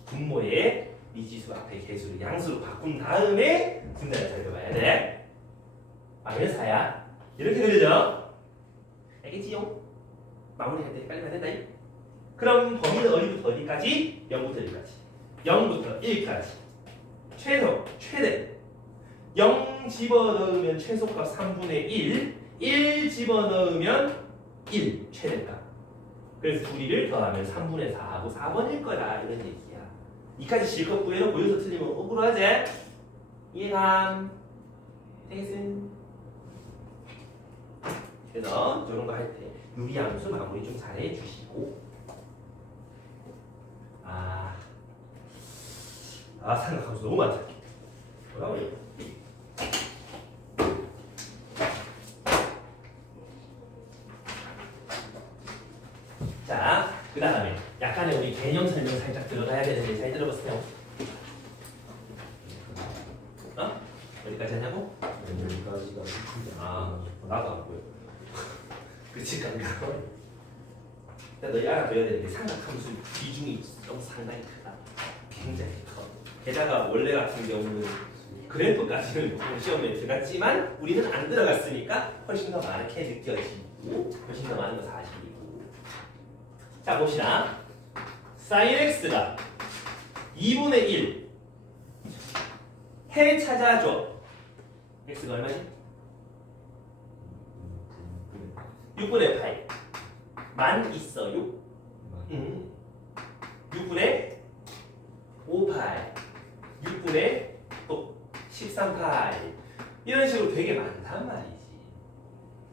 분모에 미지수 앞에 개수를 양수로 바꾼 다음에 분자를 살펴봐야 돼. 마이너스 4야. 이렇게 그려져. 알겠지요? 마무리할 때 빨리 가야 된다. 그럼 범위는 어디부터 어디까지? 0부터 1까지. 0부터 1까지. 최소, 최대. 0 집어넣으면 최소값 3분의 1, 1 집어넣으면 1 최대값. 그래서 둘이를 더하면 3분의 4하고 4번일 거다 이런 얘기야. 이까지 실컷 구해놓고 여기서 틀리면 억울하지? 이해감? 되겠음? 그래서 이런 거 할 때 유리함수 마무리 좀 잘해 주시고 생각하면서 너무 많다. 뭐라고 해요? 자, 그 다음에 약간의 우리 개념 설명 살짝 들어가야 되는데 잘 들어보세요. 어디까지 하냐고? 여기까지가 나도 안 보여. 그치, 깜깜. 일단 너희 알아둬야 되는 게 삼각함수 비중이 너무 상당히 크다. 굉장히 커. 게다가 원래 같은 경우는 그래프까지는 시험에 들어갔지만 우리는 안 들어갔으니까 훨씬 더 많게 느껴지고 훨씬 더 많은 거 사실이고. 자, 봅시다. sin x가 2분의 1 해 찾아줘. x가 얼마지? 6분의 8 만 있어요. 6분의 58 6분의 또 13파이 이런 식으로 되게 많단 말이지.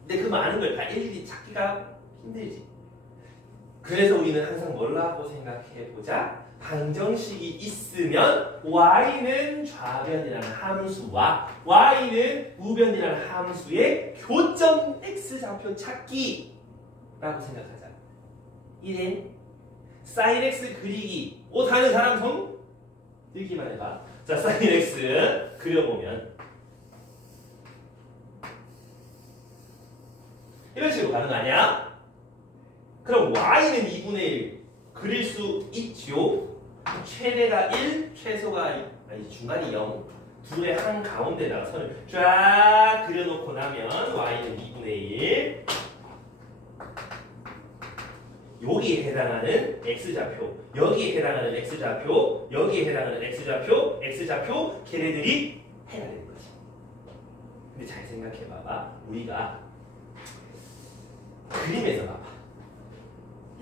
근데 그 많은 걸 다 일일이 찾기가 힘들지. 그래서 우리는 항상 뭘라고 생각해보자. 방정식이 있으면 y는 좌변이라는 함수와 y는 우변이라는 함수의 교점 x좌표 찾기 라고 생각하자. 1엔 sin x 그리기. 다는 사람 손 들기만 해봐. 자, sin x 그려보면 이런 식으로 가는 거 아니야? 그럼 y는 2분의 1 그릴 수 있죠. 최대가 1, 최소가 중간이 0. 둘의 한 가운데다가 선을 쫙 그려놓고 나면 y는 2분의 1 여기에 해당하는 x좌표, 여기에 해당하는 x좌표, 여기에 해당하는 x좌표 걔네들이 해야 되는 거지. 근데 잘 생각해봐봐. 우리가 그림에서 봐봐.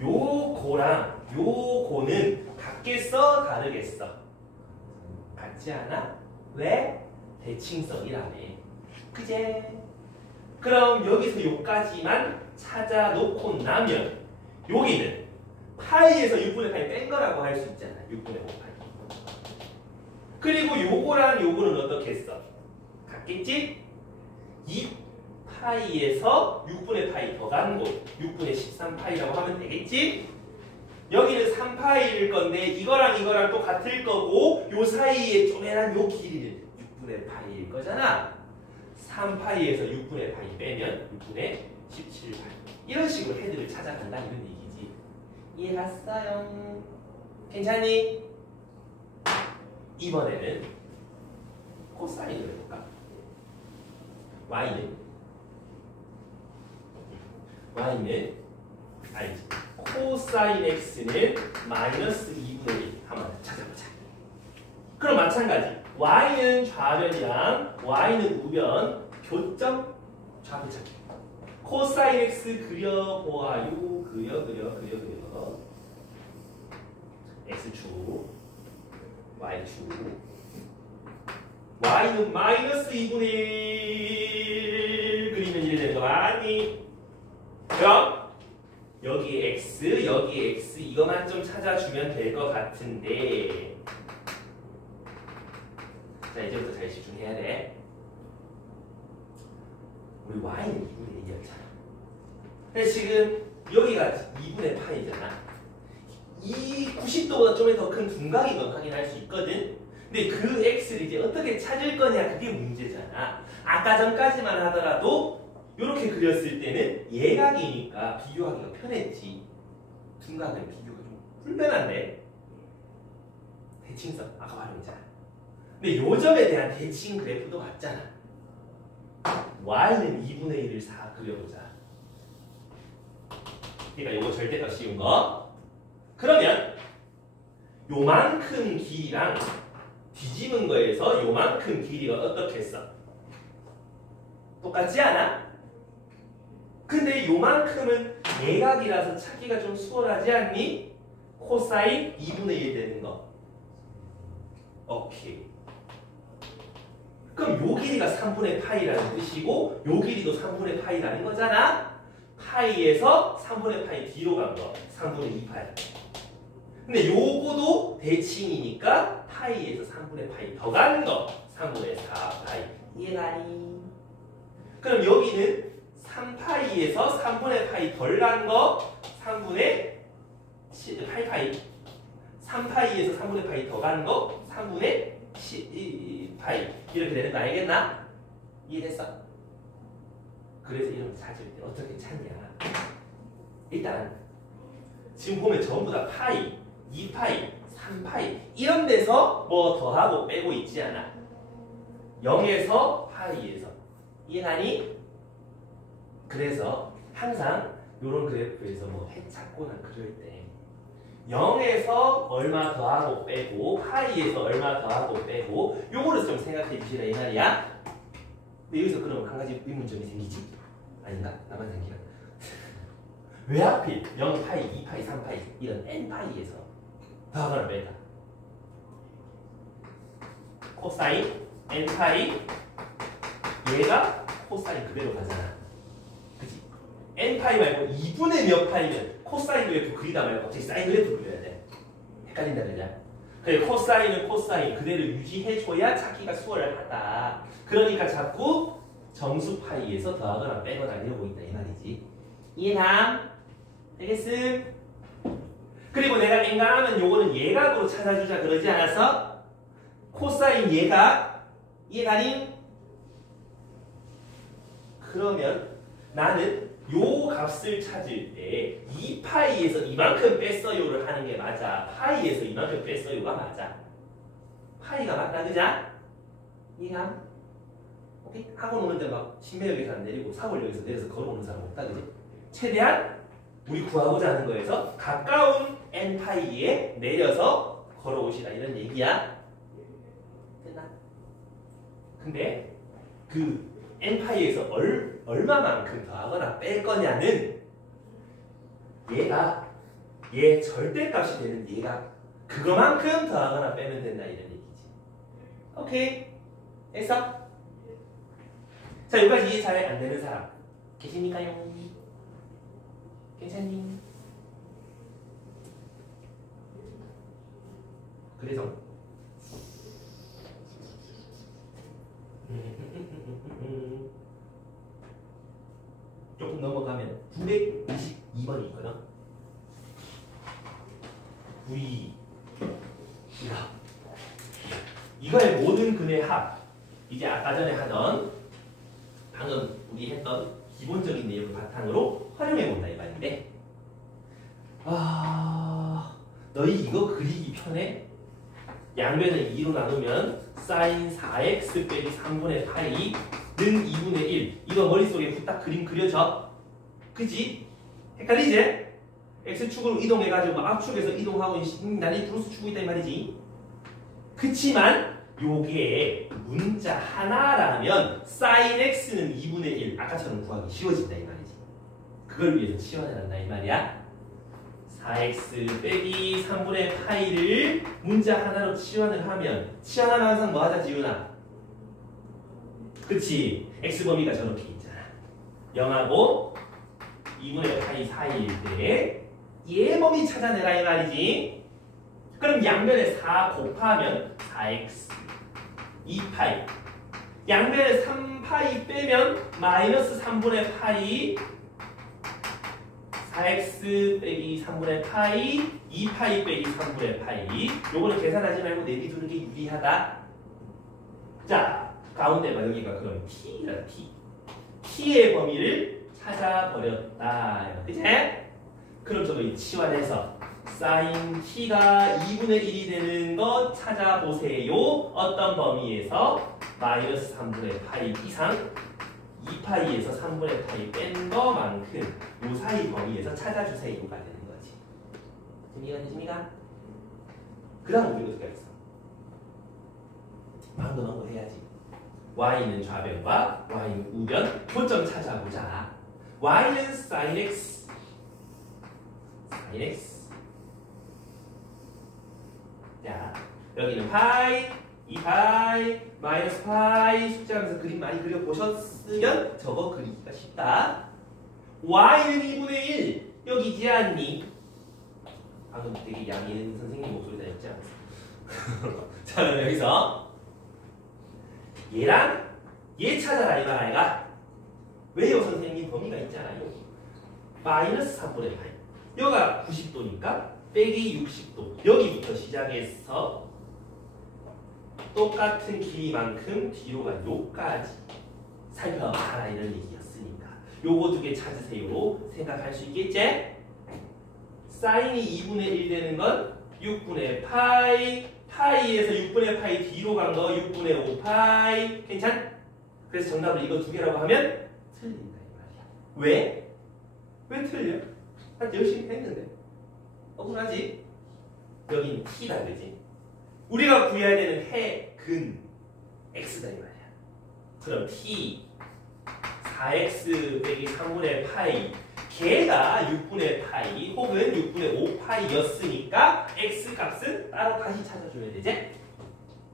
요거랑 요거는 같겠어? 다르겠어? 같지 않아? 왜? 대칭성이라며. 그제? 그럼 여기서 요까지만 찾아놓고 나면 여기는 파이에서 6분의 파이 뺀 거라고 할 수 있잖아. 6분의 5파이. 그리고 요거랑 요거는 어떻겠어? 같겠지? 2파이에서 6분의 파이 더간 곳 6분의 13파이라고 하면 되겠지? 여기는 3파이일 건데 이거랑 이거랑 또 같을 거고 요 사이에 쪼매난 요 길이는 6분의 파이일 거잖아. 3파이에서 6분의 파이 빼면 6분의 17파이. 이런 식으로 헤드를 찾아간다 이런 얘기지. 이해갔어요? 괜찮니? 이번에는 코사인을 해볼까? y는 알지? 코사인 x는 마이너스 2분의 1 한번 찾아보자. 그럼 마찬가지 y는 좌변이랑 y는 우변 교점 좌표 찾기. 코사인 x 그려보아요. 그려 x축 y축 y는 마이너스 2분의 1 그리면 이래 되는 거 맞니? 그럼 여기에 x, 여기에 x 이거만 좀 찾아주면 될 것 같은데 자 이제부터 잘 집중해야 돼. 우리 y는 2분의 1이었잖아. 근데 지금 여기가 2분의 파이잖아. 이 90도보다 좀 더 큰 둔각인 건 확인할 수 있거든. 근데 그 x를 이제 어떻게 찾을 거냐 그게 문제잖아. 아까 전까지만 하더라도 이렇게 그렸을 때는 예각이니까 비교하기가 편했지. 둔각은 비교가 좀 불편한데 대칭성 아까 말했잖아. 근데 요점에 대한 대칭 그래프도 맞잖아. y는 2분의 1을 4 그려보자. 그러니까 이거 절대값 씌운 거. 그러면 요만큼 길이랑 뒤집은 거에서 요만큼 길이가 어떻게 했어? 똑같지 않아? 근데 요만큼은 예각이라서 찾기가 좀 수월하지 않니? 코사인 2분의 1 되는 거. 오케이. 그럼 요 길이가 3분의 파이라는 뜻이고 요 길이도 3분의 파이라는 거잖아. 파이에서 3분의 파이 뒤로 간 거 3분의 2 파이. 근데 요거도 대칭이니까 파이에서 3분의 파이 더 가는 거 3분의 4 파이. 이해가니? 그럼 여기는 3파이에서 3분의 파이 덜 간 거 3분의 8파이. 3파이에서 3분의 파이 더 가는 거 3분의 12파이. 이렇게 되는 거 알겠나? 이해됐어? 그래서 이런 거 찾을 때 어떻게 찾냐? 일단 지금 보면 전부 다 파이, 2파이, 3파이 이런 데서 뭐 더하고 빼고 있지 않아? 0에서 파이에서. 이해가니? 그래서 항상 이런 그래프에서 뭐 해찾거나 그럴 때 0에서 얼마 더하고 빼고 파이에서 얼마 더하고 빼고 요거를 좀 생각해 주시라 이 말이야. 근데 여기서 그럼 한 가지 의문점이 생기지? 아닌가? 나만 생기나? 왜 하필 0파이, 2파이, 3파이 이런 n파이에서 더하거나 빼다? 코사인 n파이 얘가 코사인 그대로 가잖아. 그치? n파이 말고 2분의 몇 파이면 코사인 그래프 그리다 말고 갑자기 사인 그래프 그려야 돼. 헷갈린다 그냥. 그래 코사인은 코사인 그대로 유지해줘야 찾기가 수월하다. 그러니까 자꾸 정수 파이에서 더하거나 빼거나 이러고 있다 이 말이지. 이해감? 되겠음? 그리고 내가 엔간하면 요거는 예각으로 찾아주자 그러지 않았어? 코사인 예각 이해가니? 그러면 나는 요 값을 찾을 때 2파이에서 이만큼 뺐어요를 하는 게 맞아? 파이에서 이만큼 뺐어요가 맞아? 파이가 맞다 그자? 이해감? 오케이? 학원 오는데 막 신매역에서 안 내리고 사월역에서 내려서 걸어오는 사람 없다 그지? 최대한 우리 구하고자 하는 거에서 가까운 n파이에 내려서 걸어오시라 이런 얘기야. 됐나? 근데 그 n파이에서 얼마만큼 더하거나 뺄 거냐는 얘가 얘 절대값이 되는 얘가 그거만큼 더하거나 빼면 된다 이런 얘기지. 오케이? 됐어? 자 여기까지 이해 잘 안 되는 사람 계십니까요? 괜찮니? 그래서 조금 넘어가면 922번이 있거든. V 이거의 모든 근의 합. 이제 아까 전에 하던 방금 우리 했던 기본적인 내용을 바탕으로 활용해 본다 이 말인데. 너희 이거 그리기 편해? 양변을 2로 나누면 사인 4x 빼기 3분의 파이는 2분의 1. 이거 머릿속에 후딱 그림 그려져. 그지? 헷갈리지? x축으로 이동해가지고 앞축에서 이동하고 난이 플러스축이 있다 이 말이지. 그치만 요게 문자 하나라면 사인 x는 2분의 1 아까처럼 구하기 쉬워진다 이 말이지. 그걸 위해서 치환해놨나 이 말이야. 4x 빼기 3분의 파이를 문자 하나로 치환을 하면 치환하면 항상 뭐 하자 지훈아? 그치? x범위가 저렇게 있잖아. 0하고 2분의 파이 사이일 때 얘 범위 찾아내라 이 말이지. 그럼 양면에 4 곱하면 4x 2파이, 양면에 3파이 빼면 마이너스 3분의 파이 4x 빼기 3분의 파이 2파이 빼기 3분의 파이. 요거는 계산하지 말고 내비두는 게 유리하다. 자, 가운데가 여기가 그럼 t라 t. t의 범위를 찾아버렸다. 그치? 그럼 저거 치환해서 sin t가 2분의 1이 되는 거 찾아보세요. 어떤 범위에서 마이너스 3분의 파이 이상 2파이에서 3분의 파이 뺀 거만큼 요 사이 범위에서 찾아주세요가 되는 거지. 재미가 되십니까? 그 다음 우리 어떻게 하겠어? 방금 해야지. y는 좌변과 y는 우변 교점 찾아보자. y는 sin x sin x. 자, 여기는 파이 2파이 마이너스 파이 숙제하면서 그림 많이 그려보셨으면 저거 그리기가 쉽다. y는 2분의 1 여기지 않니? 방금 되게 양인 선생님 목소리 나였지 않았어? 자, 그럼 여기서 얘랑 얘 찾아라 이말 아이가? 왜요 선생님? 범위가 있잖아요. 마이너스 3분의 파이 여기가 90도니까 빼기 60도 여기부터 시작해서 똑같은 길이만큼 뒤로 간 요까지 살펴봐라 이런 얘기였으니까 요거 두 개 찾으세요 생각할 수 있겠지? 사인이 2분의 1 되는 건 6분의 파이 파이에서 6분의 파이 뒤로 간 거 6분의 5파이 괜찮? 그래서 정답을 이거 두 개라고 하면 틀린다 이 말이야. 왜? 왜 틀려? 한 열심히 했는데 억울하지? 여긴 t다 그지? 우리가 구해야 되는 해근 x다 이 말이야. 그럼 t 4x 빼기 3분의 파이 걔가 6분의 파이 혹은 6분의 5파이였으니까 x 값은 따로 다시 찾아줘야 되지?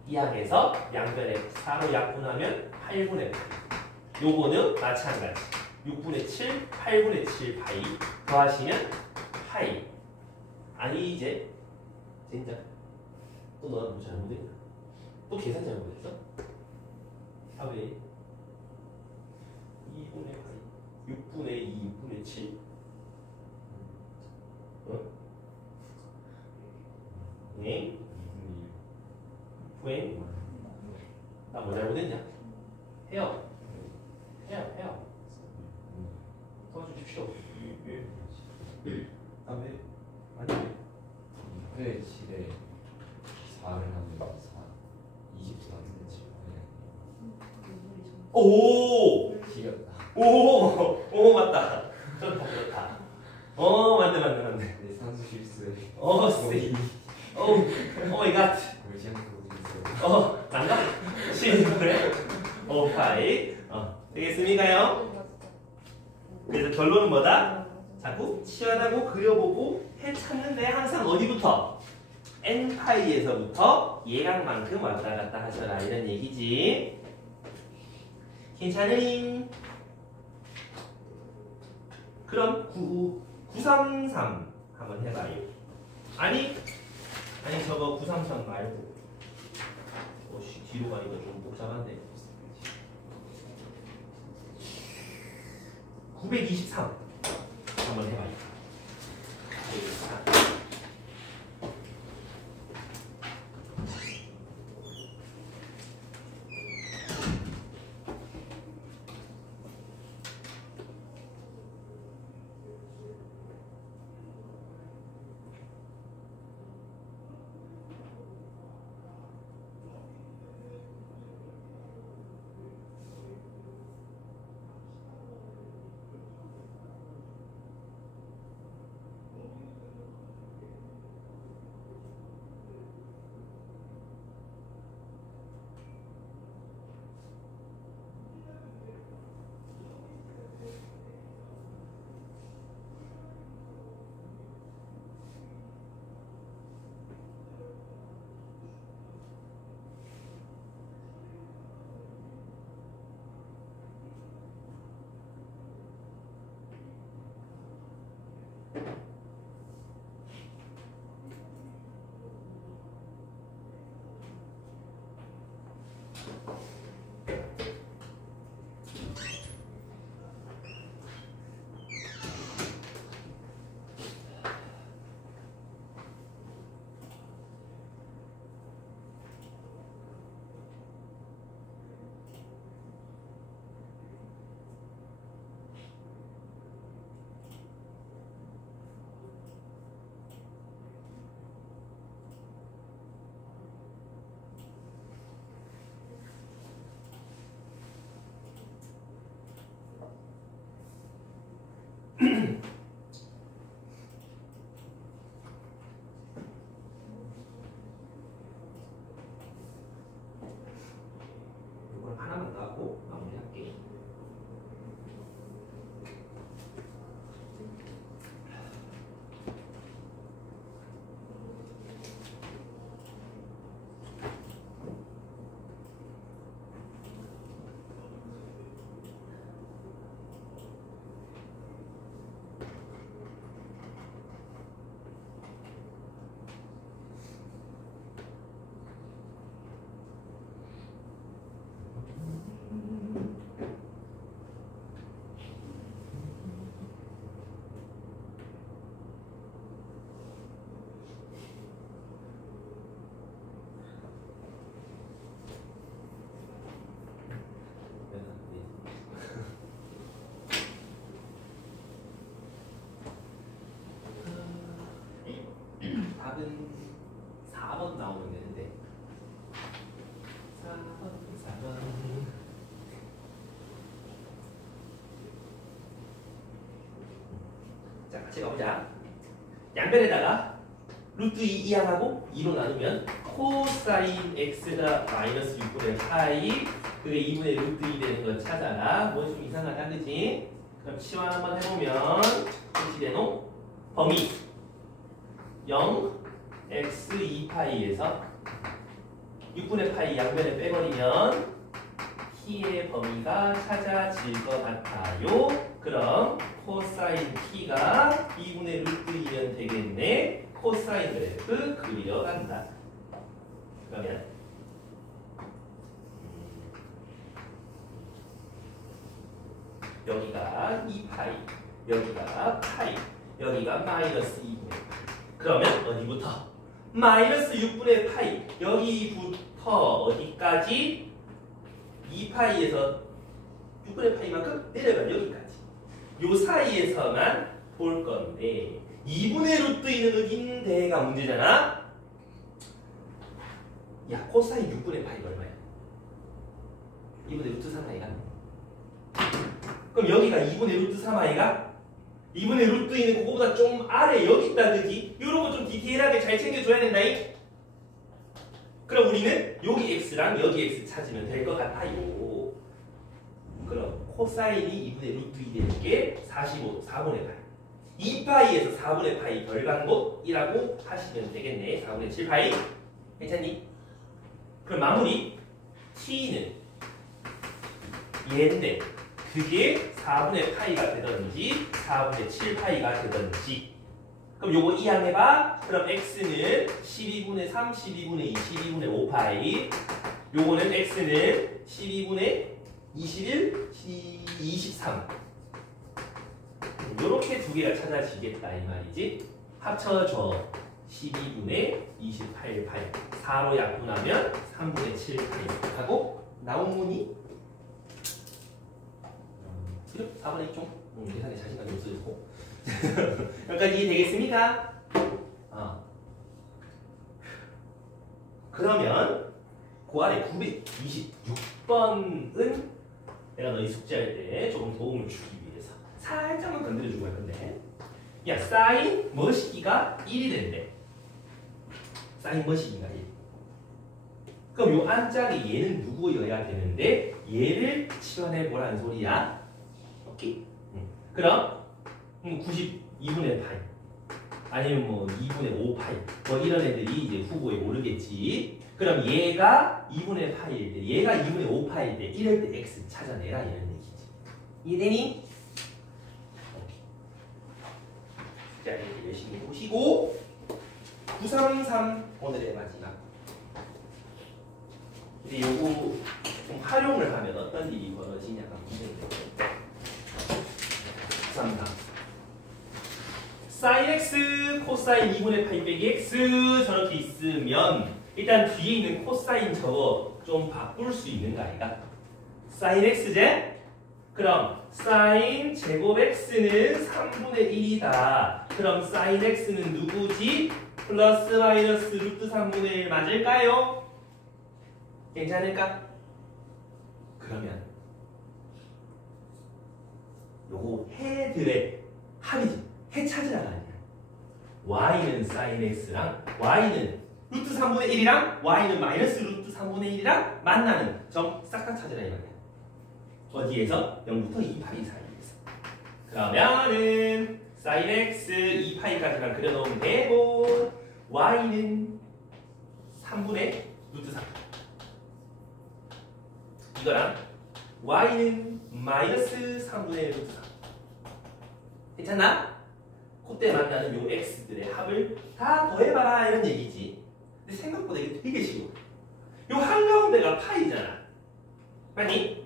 이항에서 양변에 4로 약분하면 8분의 파이. 요거는 마찬가지. 6분의 7, 8분의 7 파이 더하시면 파이. 아니 이제 진짜 또 너가 뭐 잘못했나? 또 계산 잘못했어? 아 왜? 2분의 파이 6분의 2, 6분의 7? 어? 네? 왜? 나 뭐 잘못했냐? 해요. 도와주십시오. 아 왜? 아니 왜? 6회 7에 4를 하면 4 24분의 7 오! 길었다. 오 맞다. 좀 더 그렇다. 맞네. 내 산수 실수에 쎄. 오 마이 갓. 무시한 부분이 있어. 난가? 7분의 5파이. 되겠습니까요? 그래서 결론은 뭐다? 자꾸 치환하고 그려보고 해 찾는데 항상 어디부터? n파이에서부터 얘랑만큼 왔다 갔다 하셔라 이런 얘기지. 괜찮으니? 그럼 933 한번 해봐요. 아니 저거 933 말고 오씨 뒤로 가니까 좀 복잡한데 923 한번 해봐요. 923. 이걸 하나만 더 하고 마무리할게. 답은 4번 나오면 되는데 4번 자, 같이 가보자. 양변에다가 루트 2 이항하고 2로 나누면 코사인 x가 마이너스 6분의 파이 그게 2분의 루트 2 되는 거 찾아라. 뭐 좀 이상하다 그지? 그럼 치환 한번 해보면 표시되노 범위 0 x 2파이에서 6분의 파이 양변에 빼버리면 t의 범위가 찾아질 것 같아요. 그럼 코사인 t가 2분의 루트 2면 되겠네. 코사인 그래프 그려간다. 그러면 여기가 2파이, 여기가 파이, 여기가 마이너스 2분의 파이. 그러면 어디부터? 마이너스 6분의 파이 여기부터 어디까지? 2파이에서 6분의 파이만큼 내려가면 여기까지 요 사이에서만 볼 건데 2분의 루트 2는 어딘데가 문제잖아? 야 코사인 6분의 파이가 얼마야? 2분의 루트 3파이가 그럼 여기가 2분의 루트 3파이가 2분의 루트 2는 그거보다 좀 아래 여기 있다 그지? 요런 거 좀 디테일하게 잘 챙겨줘야 된다잉? 그럼 우리는 여기 x랑 여기 x 찾으면 될 것 같아요. 그럼 코사인이 2분의 루트 2 되는 게 4분의 파이 2파이에서 4분의 파이 별간곳이라고 하시면 되겠네. 4분의 7파이 괜찮니? 그럼 마무리 t는 얘인데 그게 4분의 파이가 되든지 4분의 7파이가 되든지 그럼 요거 이항해봐. 그럼 x는 12분의 3, 12분의 2, 12분의 5파이 요거는 x는 12분의 21, 23 요렇게 두 개가 찾아지겠다 이 말이지. 합쳐줘 12분의 28파이 4로 약분하면 3분의 7파이 하고 나온 문이 그래? 4분의 1종? 계산에 자신감이 없어졌고 여기까지 되겠습니까? 그러면 그 아래 926번은 내가 너희 숙제할 때 조금 도움을 주기 위해서 살짝만 건드려주고 할 건데 야 사인 머시기가 1이 된대. 사인 머시기가 1 그럼 요 안짝에 얘는 누구여야 되는데 얘를 치환해보라는 소리야. 오케이? 그럼 92분의 파이 아니면 뭐 2분의 5파이 뭐 이런 애들이 이제 후보에 오르겠지. 그럼 얘가 2분의 파이일 때 얘가 2분의 5파이일 때 이럴 때 x 찾아내라 이런 얘기지. 이해되니? 자 이렇게 열심히 보시고 933 오늘의 마지막 이제 요거 좀 활용을 하면 어떤 일이 벌어지냐가 문제인데. 감사합니다. sin x 코사인 2분의 파이 빼기 x 저렇게 있으면 일단 뒤에 있는 코사인 저거 좀 바꿀 수 있는 거 아이가? sin x제? 그럼 sin 제곱 x는 3분의 1이다. 그럼 sin x는 누구지? 플러스 마이너스 루트 3분의 1 맞을까요? 괜찮을까? 그러면 요거 해들의 합이지. 해 찾으라가 아니야. y는 sin x랑 y는 루트 3분의 1이랑 y는 마이너스 루트 3분의 1이랑 만나는 점 싹 다 찾으라 이 말이야. 어디에서? 0부터 2파이 사이에서. 그러면은 sin x 2파이까지만 그려놓으면 되고 y는 3분의 루트 3 이거랑 y는 마이너스 3분의 루트 3 괜찮나? 그때 만나는 요 x들의 합을 다 더해봐라 이런 얘기지. 근데 생각보다 이게 되게 쉬워. 요 한가운데가 파이잖아. 맞니?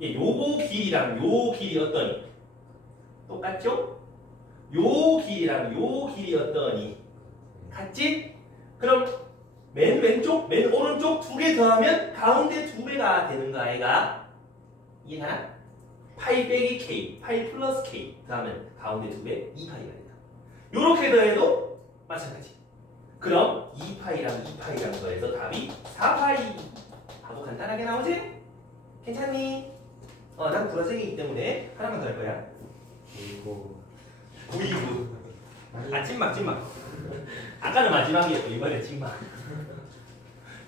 요거 길이랑 요 길이 어떠니? 똑같죠? 요 길이랑 요 길이 어떠니? 같지? 그럼 맨 왼쪽, 맨 오른쪽 2개 더하면 가운데 2배가 되는 거 아이가? 이해하나? 파이 빼기 k, 파이 플러스 k 더하면 가운데 2배 2파이가 된다. 요렇게 더해도 마찬가지. 그럼 2파이랑 2파이랑 더해서 답이 4파이 하고 간단하게 나오지? 괜찮니? 난 구라쟁이기 때문에 하나만 더 할 거야. 그리고 929. 찐막. 아까는 마지막이었고 이번에 찐막.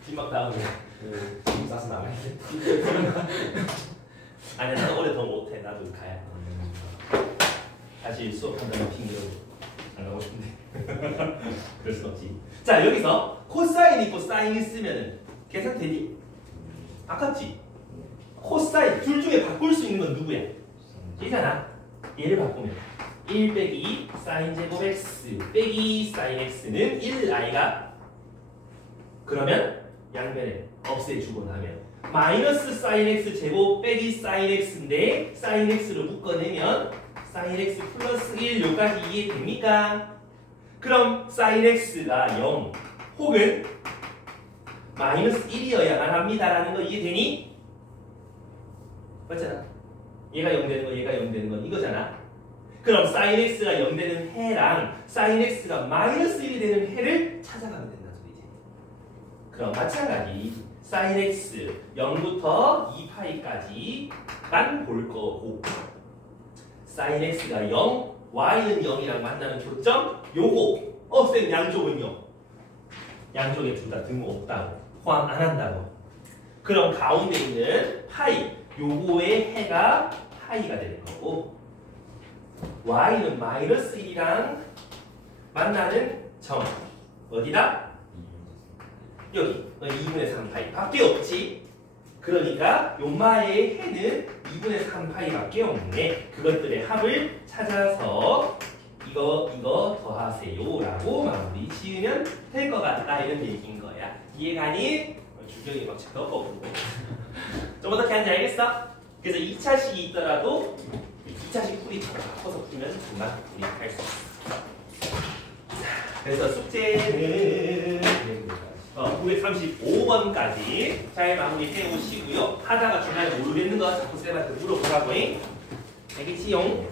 찐막 다음에 지금 싸서 나가야 돼. 아니 나도 올해 더 못해. 나도 가야. 다시 수업한다는 핑계로 안 가고 싶은데 그럴 순 없지. 자 여기서 코사인 있고 사인 있으면 계산되니? 아깝지? 코사인 둘 중에 바꿀 수 있는 건 누구야? 얘잖아. 얘를 바꾸면 1 빼기 사인 제곱 x 빼기 사인 x는 1i가 그러면 양변에 없애주고 나면 마이너스 사인 x 제곱 빼기 사인 x인데 사인 x로 묶어내면 사인 x 플러스 1 여기까지 이해됩니까? 그럼 사인 x가 0 혹은 마이너스 1이어야만 합니다라는 거 이해되니? 맞잖아. 얘가 0 되는 거 얘가 0 되는 건 이거잖아. 그럼 사인 x가 0 되는 해랑 사인 x가 마이너스 1이 되는 해를 찾아가면 된다는 소리지. 그럼 마찬가지 사인 x 0부터 2파이까지만 볼 거고 사인 x가 0, y는 0이랑 만나는 교점 요거 쌤 양쪽은요? 양쪽에 둘 다 등호 없다고 포함 안 한다고. 그럼 가운데 있는 파이 요거의 해가 파이가 되는 거고 y는 마이너스 1이랑 만나는 점 어디다? 여기 2분의 3파이 밖에 없지. 그러니까 요마의 해는 2분의 3파이밖에 없네. 그것들의 합을 찾아서 이거 더하세요 라고 마무리 지으면 될 것 같다 이런 얘기인 거야. 이해가니? 주경이 막 넣어보고 좀 어떻게 하는지 알겠어? 그래서 2차식이 있더라도 2차식 풀이처럼 바꿔서 풀면 금방 풀이할 수 있어. 그래서 숙제는 935번까지 잘 마무리해 오시고요. 하다가 중간에 모르겠는 거 자꾸 쌤한테 물어보라고 해. 알겠지용?